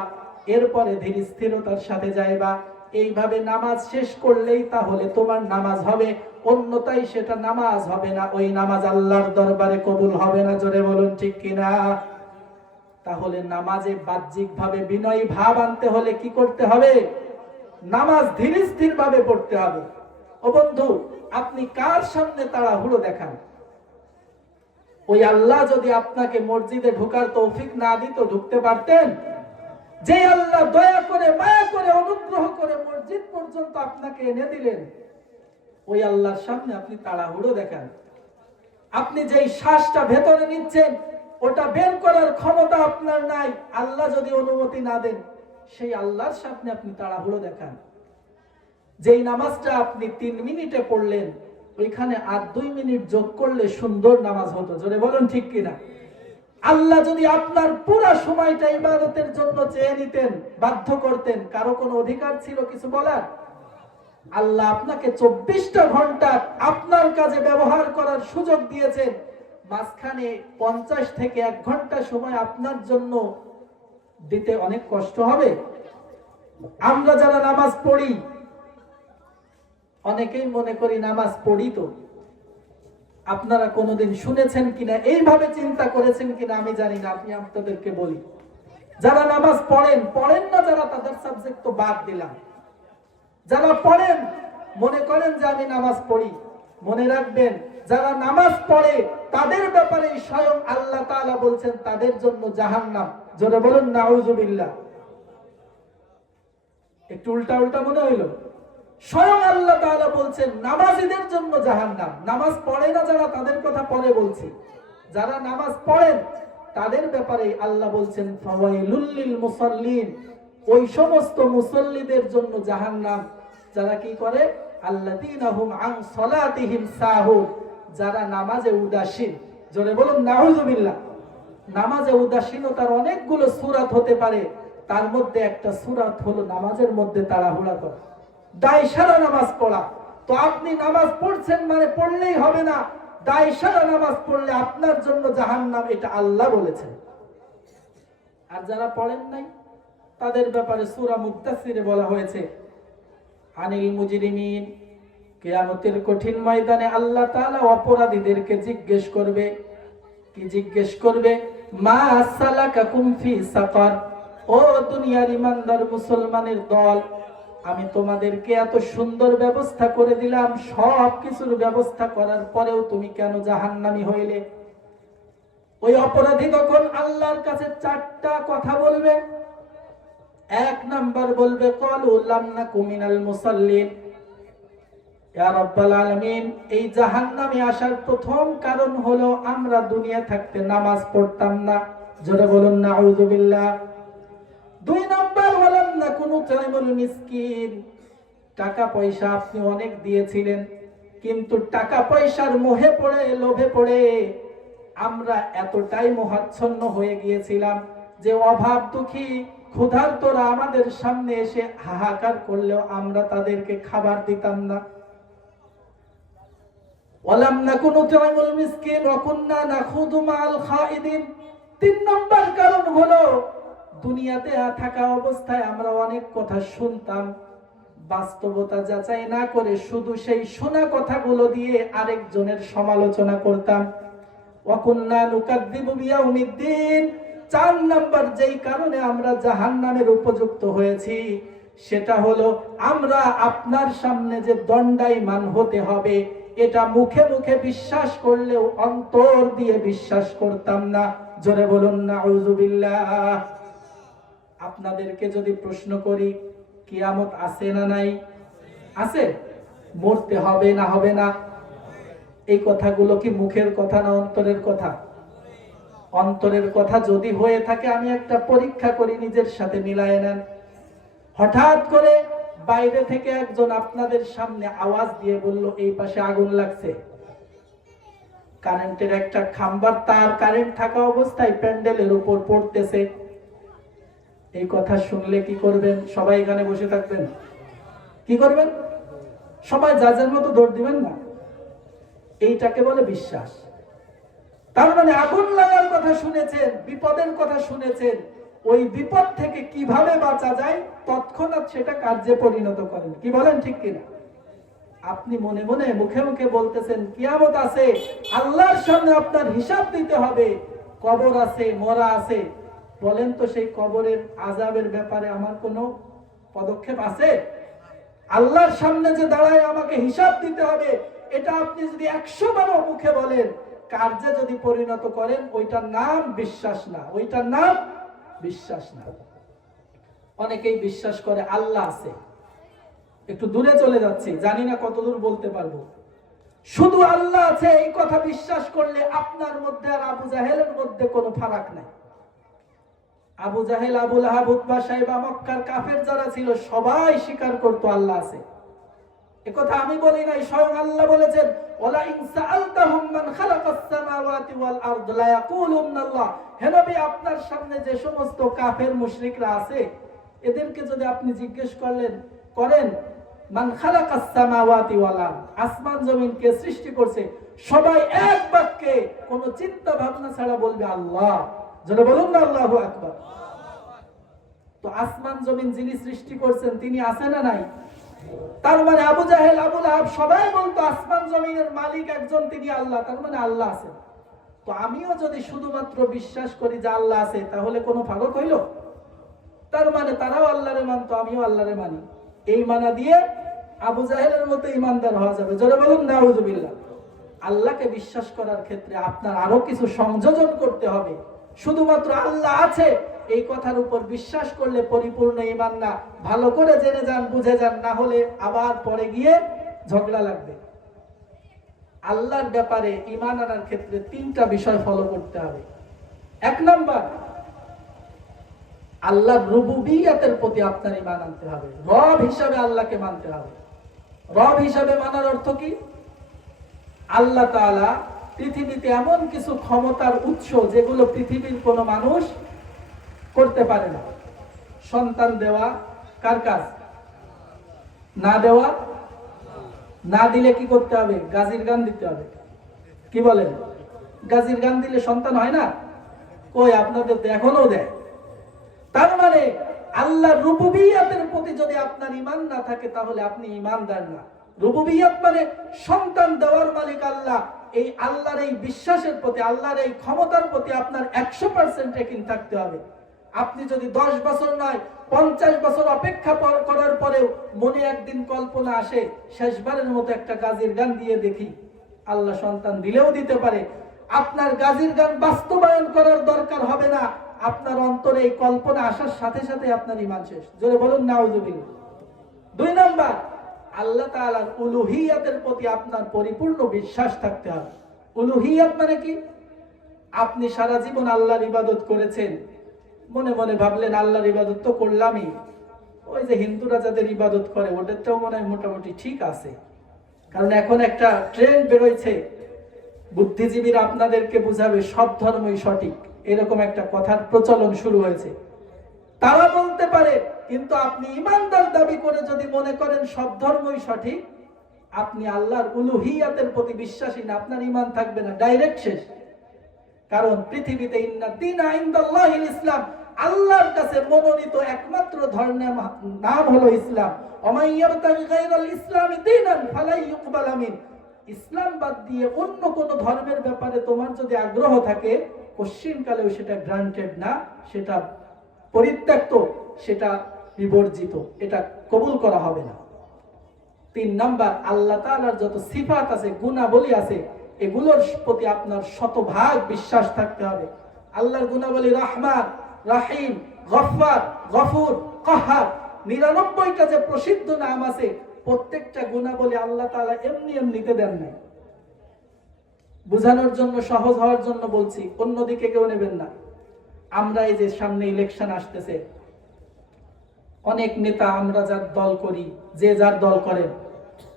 এরপরে ধীর স্থিরতার সাথে যাইবা। এইভাবে নামাজ শেষ করলেই তাহলে তোমার নামাজ হবে, অন্যথায় সেটা নামাজ হবে না, ওই নামাজ আল্লাহর দরবারে কবুল হবে না। জোরে বলুন ঠিক কিনা? তাহলে নামাজে বাহ্যিক ভাবে বিনয়ী ভাব আনতে হলে কি করতে হবে? নামাজ ধীর স্থির ভাবে পড়তে হবে। ও বন্ধু, আপনি কার সামনে তাড়াহুড়ো দেখান? ওই আল্লাহ যদি আপনাকে মসজিদে ঢোকার তৌফিক না দিত, ঢুকতে পারতেন? যে আল্লাহ দয়া করে, মায়া করে, অনুগ্রহ করে মসজিদ পর্যন্ত আপনাকে এনে দিলেন, ওই আল্লাহর সামনে আপনি তাড়াহুড়ো দেখান। আপনি যেই শ্বাসটা ভেতরে নিচ্ছেন, ওটা বের করার ক্ষমতা আপনার নাই, আল্লাহ যদি অনুমতি না দেন, সেই আল্লাহর সামনে আপনি তাড়াহুড়ো দেখান। যেই নামাজটা আপনি 3 মিনিটে পড়লেন, ওইখানে আর 2 মিনিট যোগ করলে সুন্দর নামাজ হতো। জোরে বলুন ঠিক কিনা? আল্লাহ যদি আপনার পুরো সময়টা ইবাদতের জন্য চেয়ে নিতেন, বাধ্য করতেন, কারো কোনো অধিকার ছিল কিছু বলার? আল্লাহ আপনাকে 24টা ঘন্টা আপনার কাজে ব্যবহার করার সুযোগ দিয়েছেন, মাঝখানে 50 থেকে 1 ঘন্টা সময় আপনার জন্য দিতে অনেক কষ্ট হবে? আমরা যারা নামাজ পড়ি, অনেকেই মনে করি নামাজ পড়ি তো। আপনারা কোনোদিন শুনেছেন কিনা, এইভাবে চিন্তা করেছেন কিনা আমি জানি না, আমি আপনাদেরকে বলি, যারা নামাজ পড়েন, পড়েন না যারা, তাদের সাবজেক্ট তো বাদ দিলাম। যারা পড়েন, মনে করেন যে আমি নামাজ পড়ি, মনে রাখবেন, যারা নামাজ পড়ে তাদের ব্যাপারে স্বয়ং আল্লাহ তাআলা বলছেন তাদের জন্য জাহান্নাম। জোরে বলুন নাউযুবিল্লাহ। একটু উল্টা উল্টা মনে হইলো? স্বয়ং আল্লাহ তাআলা বলছেন নামাজীদের জন্য জাহান্নাম। নামাজ পড়ে না যারা, তাদের কথা পরে বলছি। যারা নামাজ পড়েন তাদের ব্যাপারে আল্লাহ বলছেন ফাওয়াইলুল লিল মুসাল্লিন, ওই সমস্ত মুসল্লিদের জন্য জাহান্নাম যারা কি করে, আল্লাযীনা হুম আন সালাতিহিম সাহুন, যারা নামাজে উদাসীন। জোরে বলুন নাউযুবিল্লাহ। নামাজে উদাসীনতার অনেকগুলো সূরাত হতে পারে, তার মধ্যে একটা সূরাত হলো নামাজের মধ্যে তাড়াহুড়া করা, দায়সারা নামাজ পড়া। তো আপনি নামাজ পড়ছেন মানে পড়লেই হবে না, দায়সারা নামাজ পড়লে আপনার জন্য জাহান্নাম, এটা আল্লাহ বলেছেন। আর যারা পড়েন নাই তাদের ব্যাপারে সূরা মুদ্দাসসিরে বলা হয়েছে, আনিল মুজরিমিন, কিয়ামতের কঠিন ময়দানে আল্লাহ তাআলা অপরাধীদেরকে জিজ্ঞেস করবে। কি জিজ্ঞেস করবে? মা সালাকাকুম ফি সাকার, ও দুনিয়ার ইমানদার মুসলমানের দল, আমি তোমাদেরকে এত সুন্দর ব্যবস্থা করে দিলাম, সব কিছুর ব্যবস্থা করার পরেও তুমি কেন জাহান্নামী হইলে? ওই অপরাধী তখন আল্লাহর কাছে 4টা কথা বলবে। 1 নাম্বার বলবে, ক্বালু লাম নাকু মিনাল মুসাল্লিন, ইয়া রাব্বাল আলামিন, এই জাহান্নামে আসার প্রথম কারণ হলো আমরা দুনিয়া থাকতে নামাজ পড়তাম না। জোরে বলুন নাউযুবিল্লাহ। 2 নাম্বার, ওয়ালাম নাকু নুতঈমুল মিসকিন, টাকা পয়সা আপনি অনেক দিয়েছিলেন, কিন্তু টাকা পয়সার মোহে পড়ে, লোভে পড়ে আমরা এতটাই মোহাচ্ছন্ন হয়ে গিয়েছিলাম, যে অভাব দুঃখী ক্ষুধার্তরা আমাদের সামনে এসে হাহাকার করলেও আমরা তাদেরকে খাবার দিতাম না। ওয়ালাম নাকুনু তু'ইমুল মিসকিন ওয়া কুননা নাখুদু মা'আল খাইদিন। 3 নম্বর কারণ হলো দুনিয়াতে থাকা অবস্থায় আমরা অনেক কথা শুনতাম, বাস্তবতা যাচাই না করে শুধু সেই শোনা কথাগুলো দিয়ে আরেকজনের সমালোচনা করতাম। ওয়া কুননা নুকাদ্দিবু বিয়াউমিদ্দিন। 4 নম্বর যেই কারণে আমরা জাহান্নামের উপযুক্ত হয়েছি সেটা হলো আমরা আপনার সামনে যে দণ্ডায়মান হতে হবে এটা মুখে মুখে বিশ্বাস করলেও অন্তর দিয়ে বিশ্বাস করতাম না। জোরে বলুন নাউযুবিল্লাহ। আপনাদেরকে যদি প্রশ্ন করি কিয়ামত আছে না নাই? আছে। মরতে হবে না হবে না? এই কথাগুলো কি মুখের কথা না অন্তরের কথা? অন্তরের কথা যদি হয়ে থাকে আমি একটা পরীক্ষা করি, নিজের সাথে মিলায়ে নেন। হঠাৎ করে বাইরে থেকে একজন আপনাদের সামনে আওয়াজ দিয়ে বলল এই পাশে আগুন লাগছে। কারেন্টের একটা খাম্বার তার কারেন্ট থাকা অবস্থায় প্যান্ডেলের উপর পড়তেছে। এই কথা শুনলে কি করবেন? সবাই এখানে বসে থাকবেন? কি করবেন? সবাই যার মতো দৌড় দিবেন না? এইটাকে বলে বিশ্বাস। তার মানে আগুন লাগার কথা শুনেছেন, বিপদের কথা শুনেছেন, ওই বিপদ থেকে কিভাবে বাঁচা যায় তৎক্ষণাৎ সেটা কার্যে পরিণত করেন। কি বলেন, ঠিক কিনা? আপনি মনে মনে মুখে মুখে বলতেছেন কিয়ামত আছে, আল্লাহর সামনে আপনার হিসাব দিতে হবে, কবর আছে, মরা আছে। বলেন তো সেই কবরের আযাবের ব্যাপারে আমার কোনো পদক্ষেপ আছে? আল্লাহর সামনে যে দাঁড়ায় আমাকে হিসাব দিতে হবে, এটা আপনি যদি 100 বারও মুখে বলেন, কার্যে যদি পরিণত করেন, ওইটার নাম বিশ্বাস না, ওইটার নাম বিশ্বাস না। অনেকেই বিশ্বাস করে আল্লাহ আছে। একটু দূরে চলে যাচ্ছি, জানি না কতদূর বলতে পারবো। শুধু আল্লাহ আছে এই কথা বিশ্বাস করলে আপনার মধ্যে আর আবু জাহেলের মধ্যে কোনো ফারাক নাই। আবু জাহেল, আবু লাহাব, উতবা, সাইবা, মক্কার কাফের যারা ছিল সবাই স্বীকার করতো আল্লাহ আছে। একথা আমি বলি নাই, স্বয়ং আল্লাহ বলেছেন ওয়ালা ইন সাআলতাহুম মান খালাকাস সামাওয়াতি ওয়াল আরদ লা ইয়াকুলুন্না আল্লাহ। হে নবী, আপনার সামনে যে সমস্ত কাফের মুশরিকরা আছে এদেরকে যদি আপনি জিজ্ঞেস করেন মান খালাকাস সামাওয়াতি ওয়াল আরদ, আসমান জমিন কে সৃষ্টি করছে, সবাই এক বাক্যে কোনো চিন্তা ভাবনা ছাড়া বলবে আল্লাহ। যারা বলুন না আল্লাহু আকবার। তো আসমান জমিন যিনি সৃষ্টি করছেন তিনি আছেন না নাই? তার মানে আবু জাহেল, আবু লাহাব সবাই বলতো আসমান জমিনের মালিক একজন, তিনি আল্লাহ। তার মানে আল্লাহ আছেন। তো আমিও যদি শুধুমাত্র বিশ্বাস করি যে আল্লাহ আছে, তাহলে কোনো ফারাক হইল? তার মানে তারাও আল্লাহরে মানতো, আমিও আল্লাহরে মানি। এই মানা দিয়ে আবু জাহেলের মতো ইমানদার হওয়া যাবে? যারা বলুন নাউযুবিল্লাহ। আল্লাহকে বিশ্বাস করার ক্ষেত্রে আপনার আরো কিছু সংযোজন করতে হবে। শুধুমাত্র আল্লাহ আছে এই কথার উপর বিশ্বাস করলে পরিপূর্ণ ঈমান না। ভালো করে জেনে যান, বুঝে যান, না হলে আবার পরে গিয়ে ঝগড়া লাগবে। আল্লাহর ব্যাপারে ঈমান আনার ক্ষেত্রে 3টা বিষয় ফলো করতে হবে। 1 নাম্বার, আল্লাহর রুবুবিয়তের প্রতি আপনার ঈমান আনতে হবে। রব হিসাবে আল্লাহকে মানতে হবে। রব হিসাবে মানার অর্থ কি? আল্লাহ তাআলা পৃথিবীতে এমন কিছু ক্ষমতার উৎস যেগুলো পৃথিবীর কোনো মানুষ করতে পারে না। সন্তান দেওয়া কার কাজ? না দেওয়া, না দিলে কি করতে হবে? গাজীর গান দিতে হবে। কি বলেন? গাজীর গান দিলে সন্তান হয় না? কই, আপনাদের তো এখনো দেয়। তার মানে আল্লাহর রুবুবিয়তের প্রতি যদি আপনার ঈমান না থাকে তাহলে আপনি ঈমানদার না। রুবুবিয়ত মানে সন্তান দেওয়ার মালিক আল্লাহ। এই আল্লাহর এই বিশ্বাসের প্রতি, আল্লাহর এই ক্ষমতার প্রতি আপনার 100% ইয়াকিন থাকতে হবে। আপনি যদি 10 বছর নয় 50 বছর অপেক্ষা করার পরেও মনে একদিন কল্পনা আসে শেষবারের মতো একটা গাজীর গান দিয়ে দেখি, আল্লাহ সন্তান দিলেও দিতে পারে। আপনার গাজীর গান বাস্তবায়ন করার দরকার হবে না। আপনার অন্তরে এই কল্পনা আসার সাথে সাথে আপনার ঈমান শেষ। জোরে বলুন নাউযুবিল্লাহ। 2 নাম্বার, আল্লাহ তাআলার উলুহিয়তের প্রতি আপনার পরিপূর্ণ বিশ্বাস থাকতে হবে। উলুহিয়ত মানে কি? আপনি সারা জীবন আল্লাহর ইবাদত করেছেন, মনে মনে ভাবলেন আল্লাহর ইবাদত তো করলামই, ওই যে হিন্দুরা যাদের ইবাদত করে ওদেরটাও মনে হয় মোটামুটি ঠিক আছে। কারণ এখন একটা ট্রেন্ড বেরোইছে, বুদ্ধিজীবীরা আপনাদেরকে বুঝাবে সব ধর্মই সঠিক। এরকম একটা কথার প্রচলন শুরু হয়েছে। তারা বলতে পারে, কিন্তু আপনি ইমানদার দাবি করে যদি মনে করেন সব ধর্মই সঠিক, আপনি আল্লাহর উলুহিয়াতের প্রতি বিশ্বাসী না, আপনার ঈমান থাকবে না, ডাইরেক্ট শেষ। কারণ পৃথিবীতে ইন্না দীনা ইনদাল্লাহিল ইসলাম, আল্লাহর কাছে মনোনীত একমাত্র ধর্মের নাম হলো ইসলাম। ওমাই ইয়াবতাগি গায়রাল ইসলামি দীনান ফালা ইউকবাল মিন। ইসলাম বাদ দিয়ে অন্য কোন ধর্মের ব্যাপারে তোমার যদি আগ্রহ থাকে, কোশ্চিনকালেও সেটা গ্রান্টেড না, সেটা পরিত্যক্ত, সেটা বিবর্জিত, এটা কবুল করা হবে না। 3 নাম্বার, আল্লাহ তাআলার যত সিফাত আছে, গুণাবলী আছে, এগুলোর প্রতি আপনার শতভাগ বিশ্বাস থাকতে হবে। আল্লাহর গুণাবলী রহমান, রাহিম, গফফার, গফুর, কাহ্হার, 99টা যে প্রসিদ্ধ নাম আছে, প্রত্যেকটা গুণাবলী আল্লাহ তাআলা এমনি এমনিতে দেন নাই। বোঝানোর জন্য, সহজ হওয়ার জন্য বলছি, অন্যদিকে কেউ নেবেন না। আমরা এই যে সামনে ইলেকশন আসতেছে, অনেক নেতা আমরা যার দল করি, যে যার দল করেন,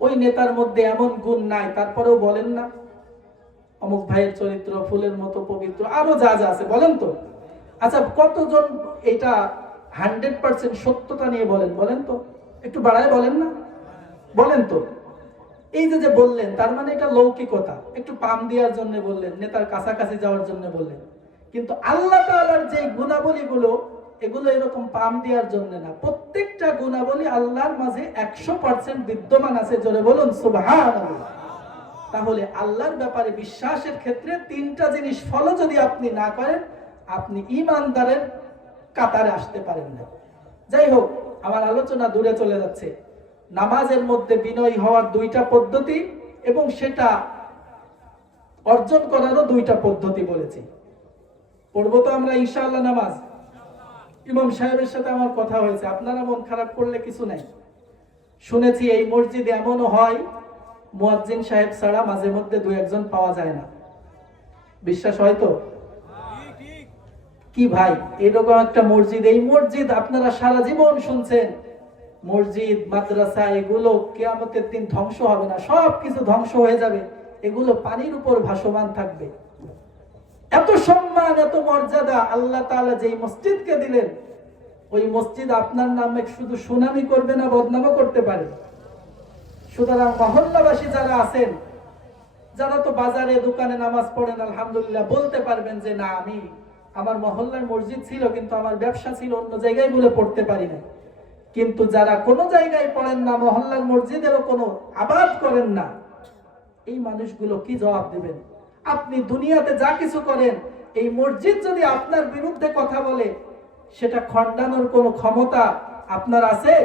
ওই নেতার মধ্যে এমন গুণ নাই, তারপরেও বলেন না অমুক ভাইয়ের চরিত্র ফুলের মতো পবিত্র, আরো যা যা আছে বলেন তো। আচ্ছা, কতজন এটা 100% সত্যতা নিয়ে বলেন? বলেন তো, একটু বাড়ায় বলেন না, বলেন তো। এই যে বললেন, তার মানে এটা লৌকিকতা, একটু পাম দেওয়ার জন্য বললেন, নেতার কাছাকাছি যাওয়ার জন্য বললেন। কিন্তু আল্লাহ তাআলার যে গুণাবলী গুলো, এগুলো এরকম পাম দেওয়ার জন্য না, প্রত্যেকটা গুণাবলী আল্লাহর মাঝে 100% বিদ্যমান আছে। জোরে বলুন সুবহানাল্লাহ। তাহলে আল্লাহর ব্যাপারে বিশ্বাসের ক্ষেত্রে 3টা জিনিস ফলো যদি আপনি না করেন, আপনি ঈমানদারের কাতারে আসতে পারেন না। যাই হোক, আমার আলোচনা দূরে চলে যাচ্ছে। নামাজের মধ্যে বিনয়ী হওয়ার 2টা পদ্ধতি এবং সেটা অর্জন করারও 2টা পদ্ধতি বলেছি। পড়বো তো আমরা ইনশাআল্লাহ নামাজ। ইমাম সাহেবের সাথে আমার কথা হয়েছে, আপনারা মন খারাপ করলে কিছু নাই। শুনেছি এই মসজিদে এমনও হয়, মুয়াজ্জিন সাহেব ছাড়া মাঝে মধ্যে 2-1 পাওয়া যায় না। বিশ্বাস হয় তো? কি ভাই, এরকম একটা মসজিদ, এই মসজিদ আপনারা সারা জীবন শুনছেন, মসজিদ মাদ্রাসা এগুলো কিয়ামতের দিন ধ্বংস হবে না, সব কিছু ধ্বংস হয়ে যাবে, এগুলো পানির উপর ভাসমান থাকবে। এত সম্মান, এত মর্যাদা আল্লাহ তাআলা যেই মসজিদকে দিলেন, ওই মসজিদ আপনার নামে শুধু সুনামি করবে না, বদনামও করতে পারে। সুতরাং মহল্লাবাসী যারা আছেন, যারা তো বাজারে দোকানে নামাজ পড়েন, আলহামদুলিল্লাহ বলতে পারবেন যে না, আমি আমার মহল্লায় মসজিদ ছিল, কিন্তু আমার ব্যবসা ছিল অন্য জায়গায় বলে পড়তে পারি না। কিন্তু যারা কোনো জায়গায় পড়েন না, মহল্লার মসজিদেরও কোনো আবাদ করেন না, এই মানুষগুলো কি জবাব দেবেন? আপনি দুনিয়াতে যা কিছু করেন, এই মসজিদ যদি আপনার বিরুদ্ধে কথা বলে, সেটা খণ্ডানোর কোনো ক্ষমতা আপনার আছে?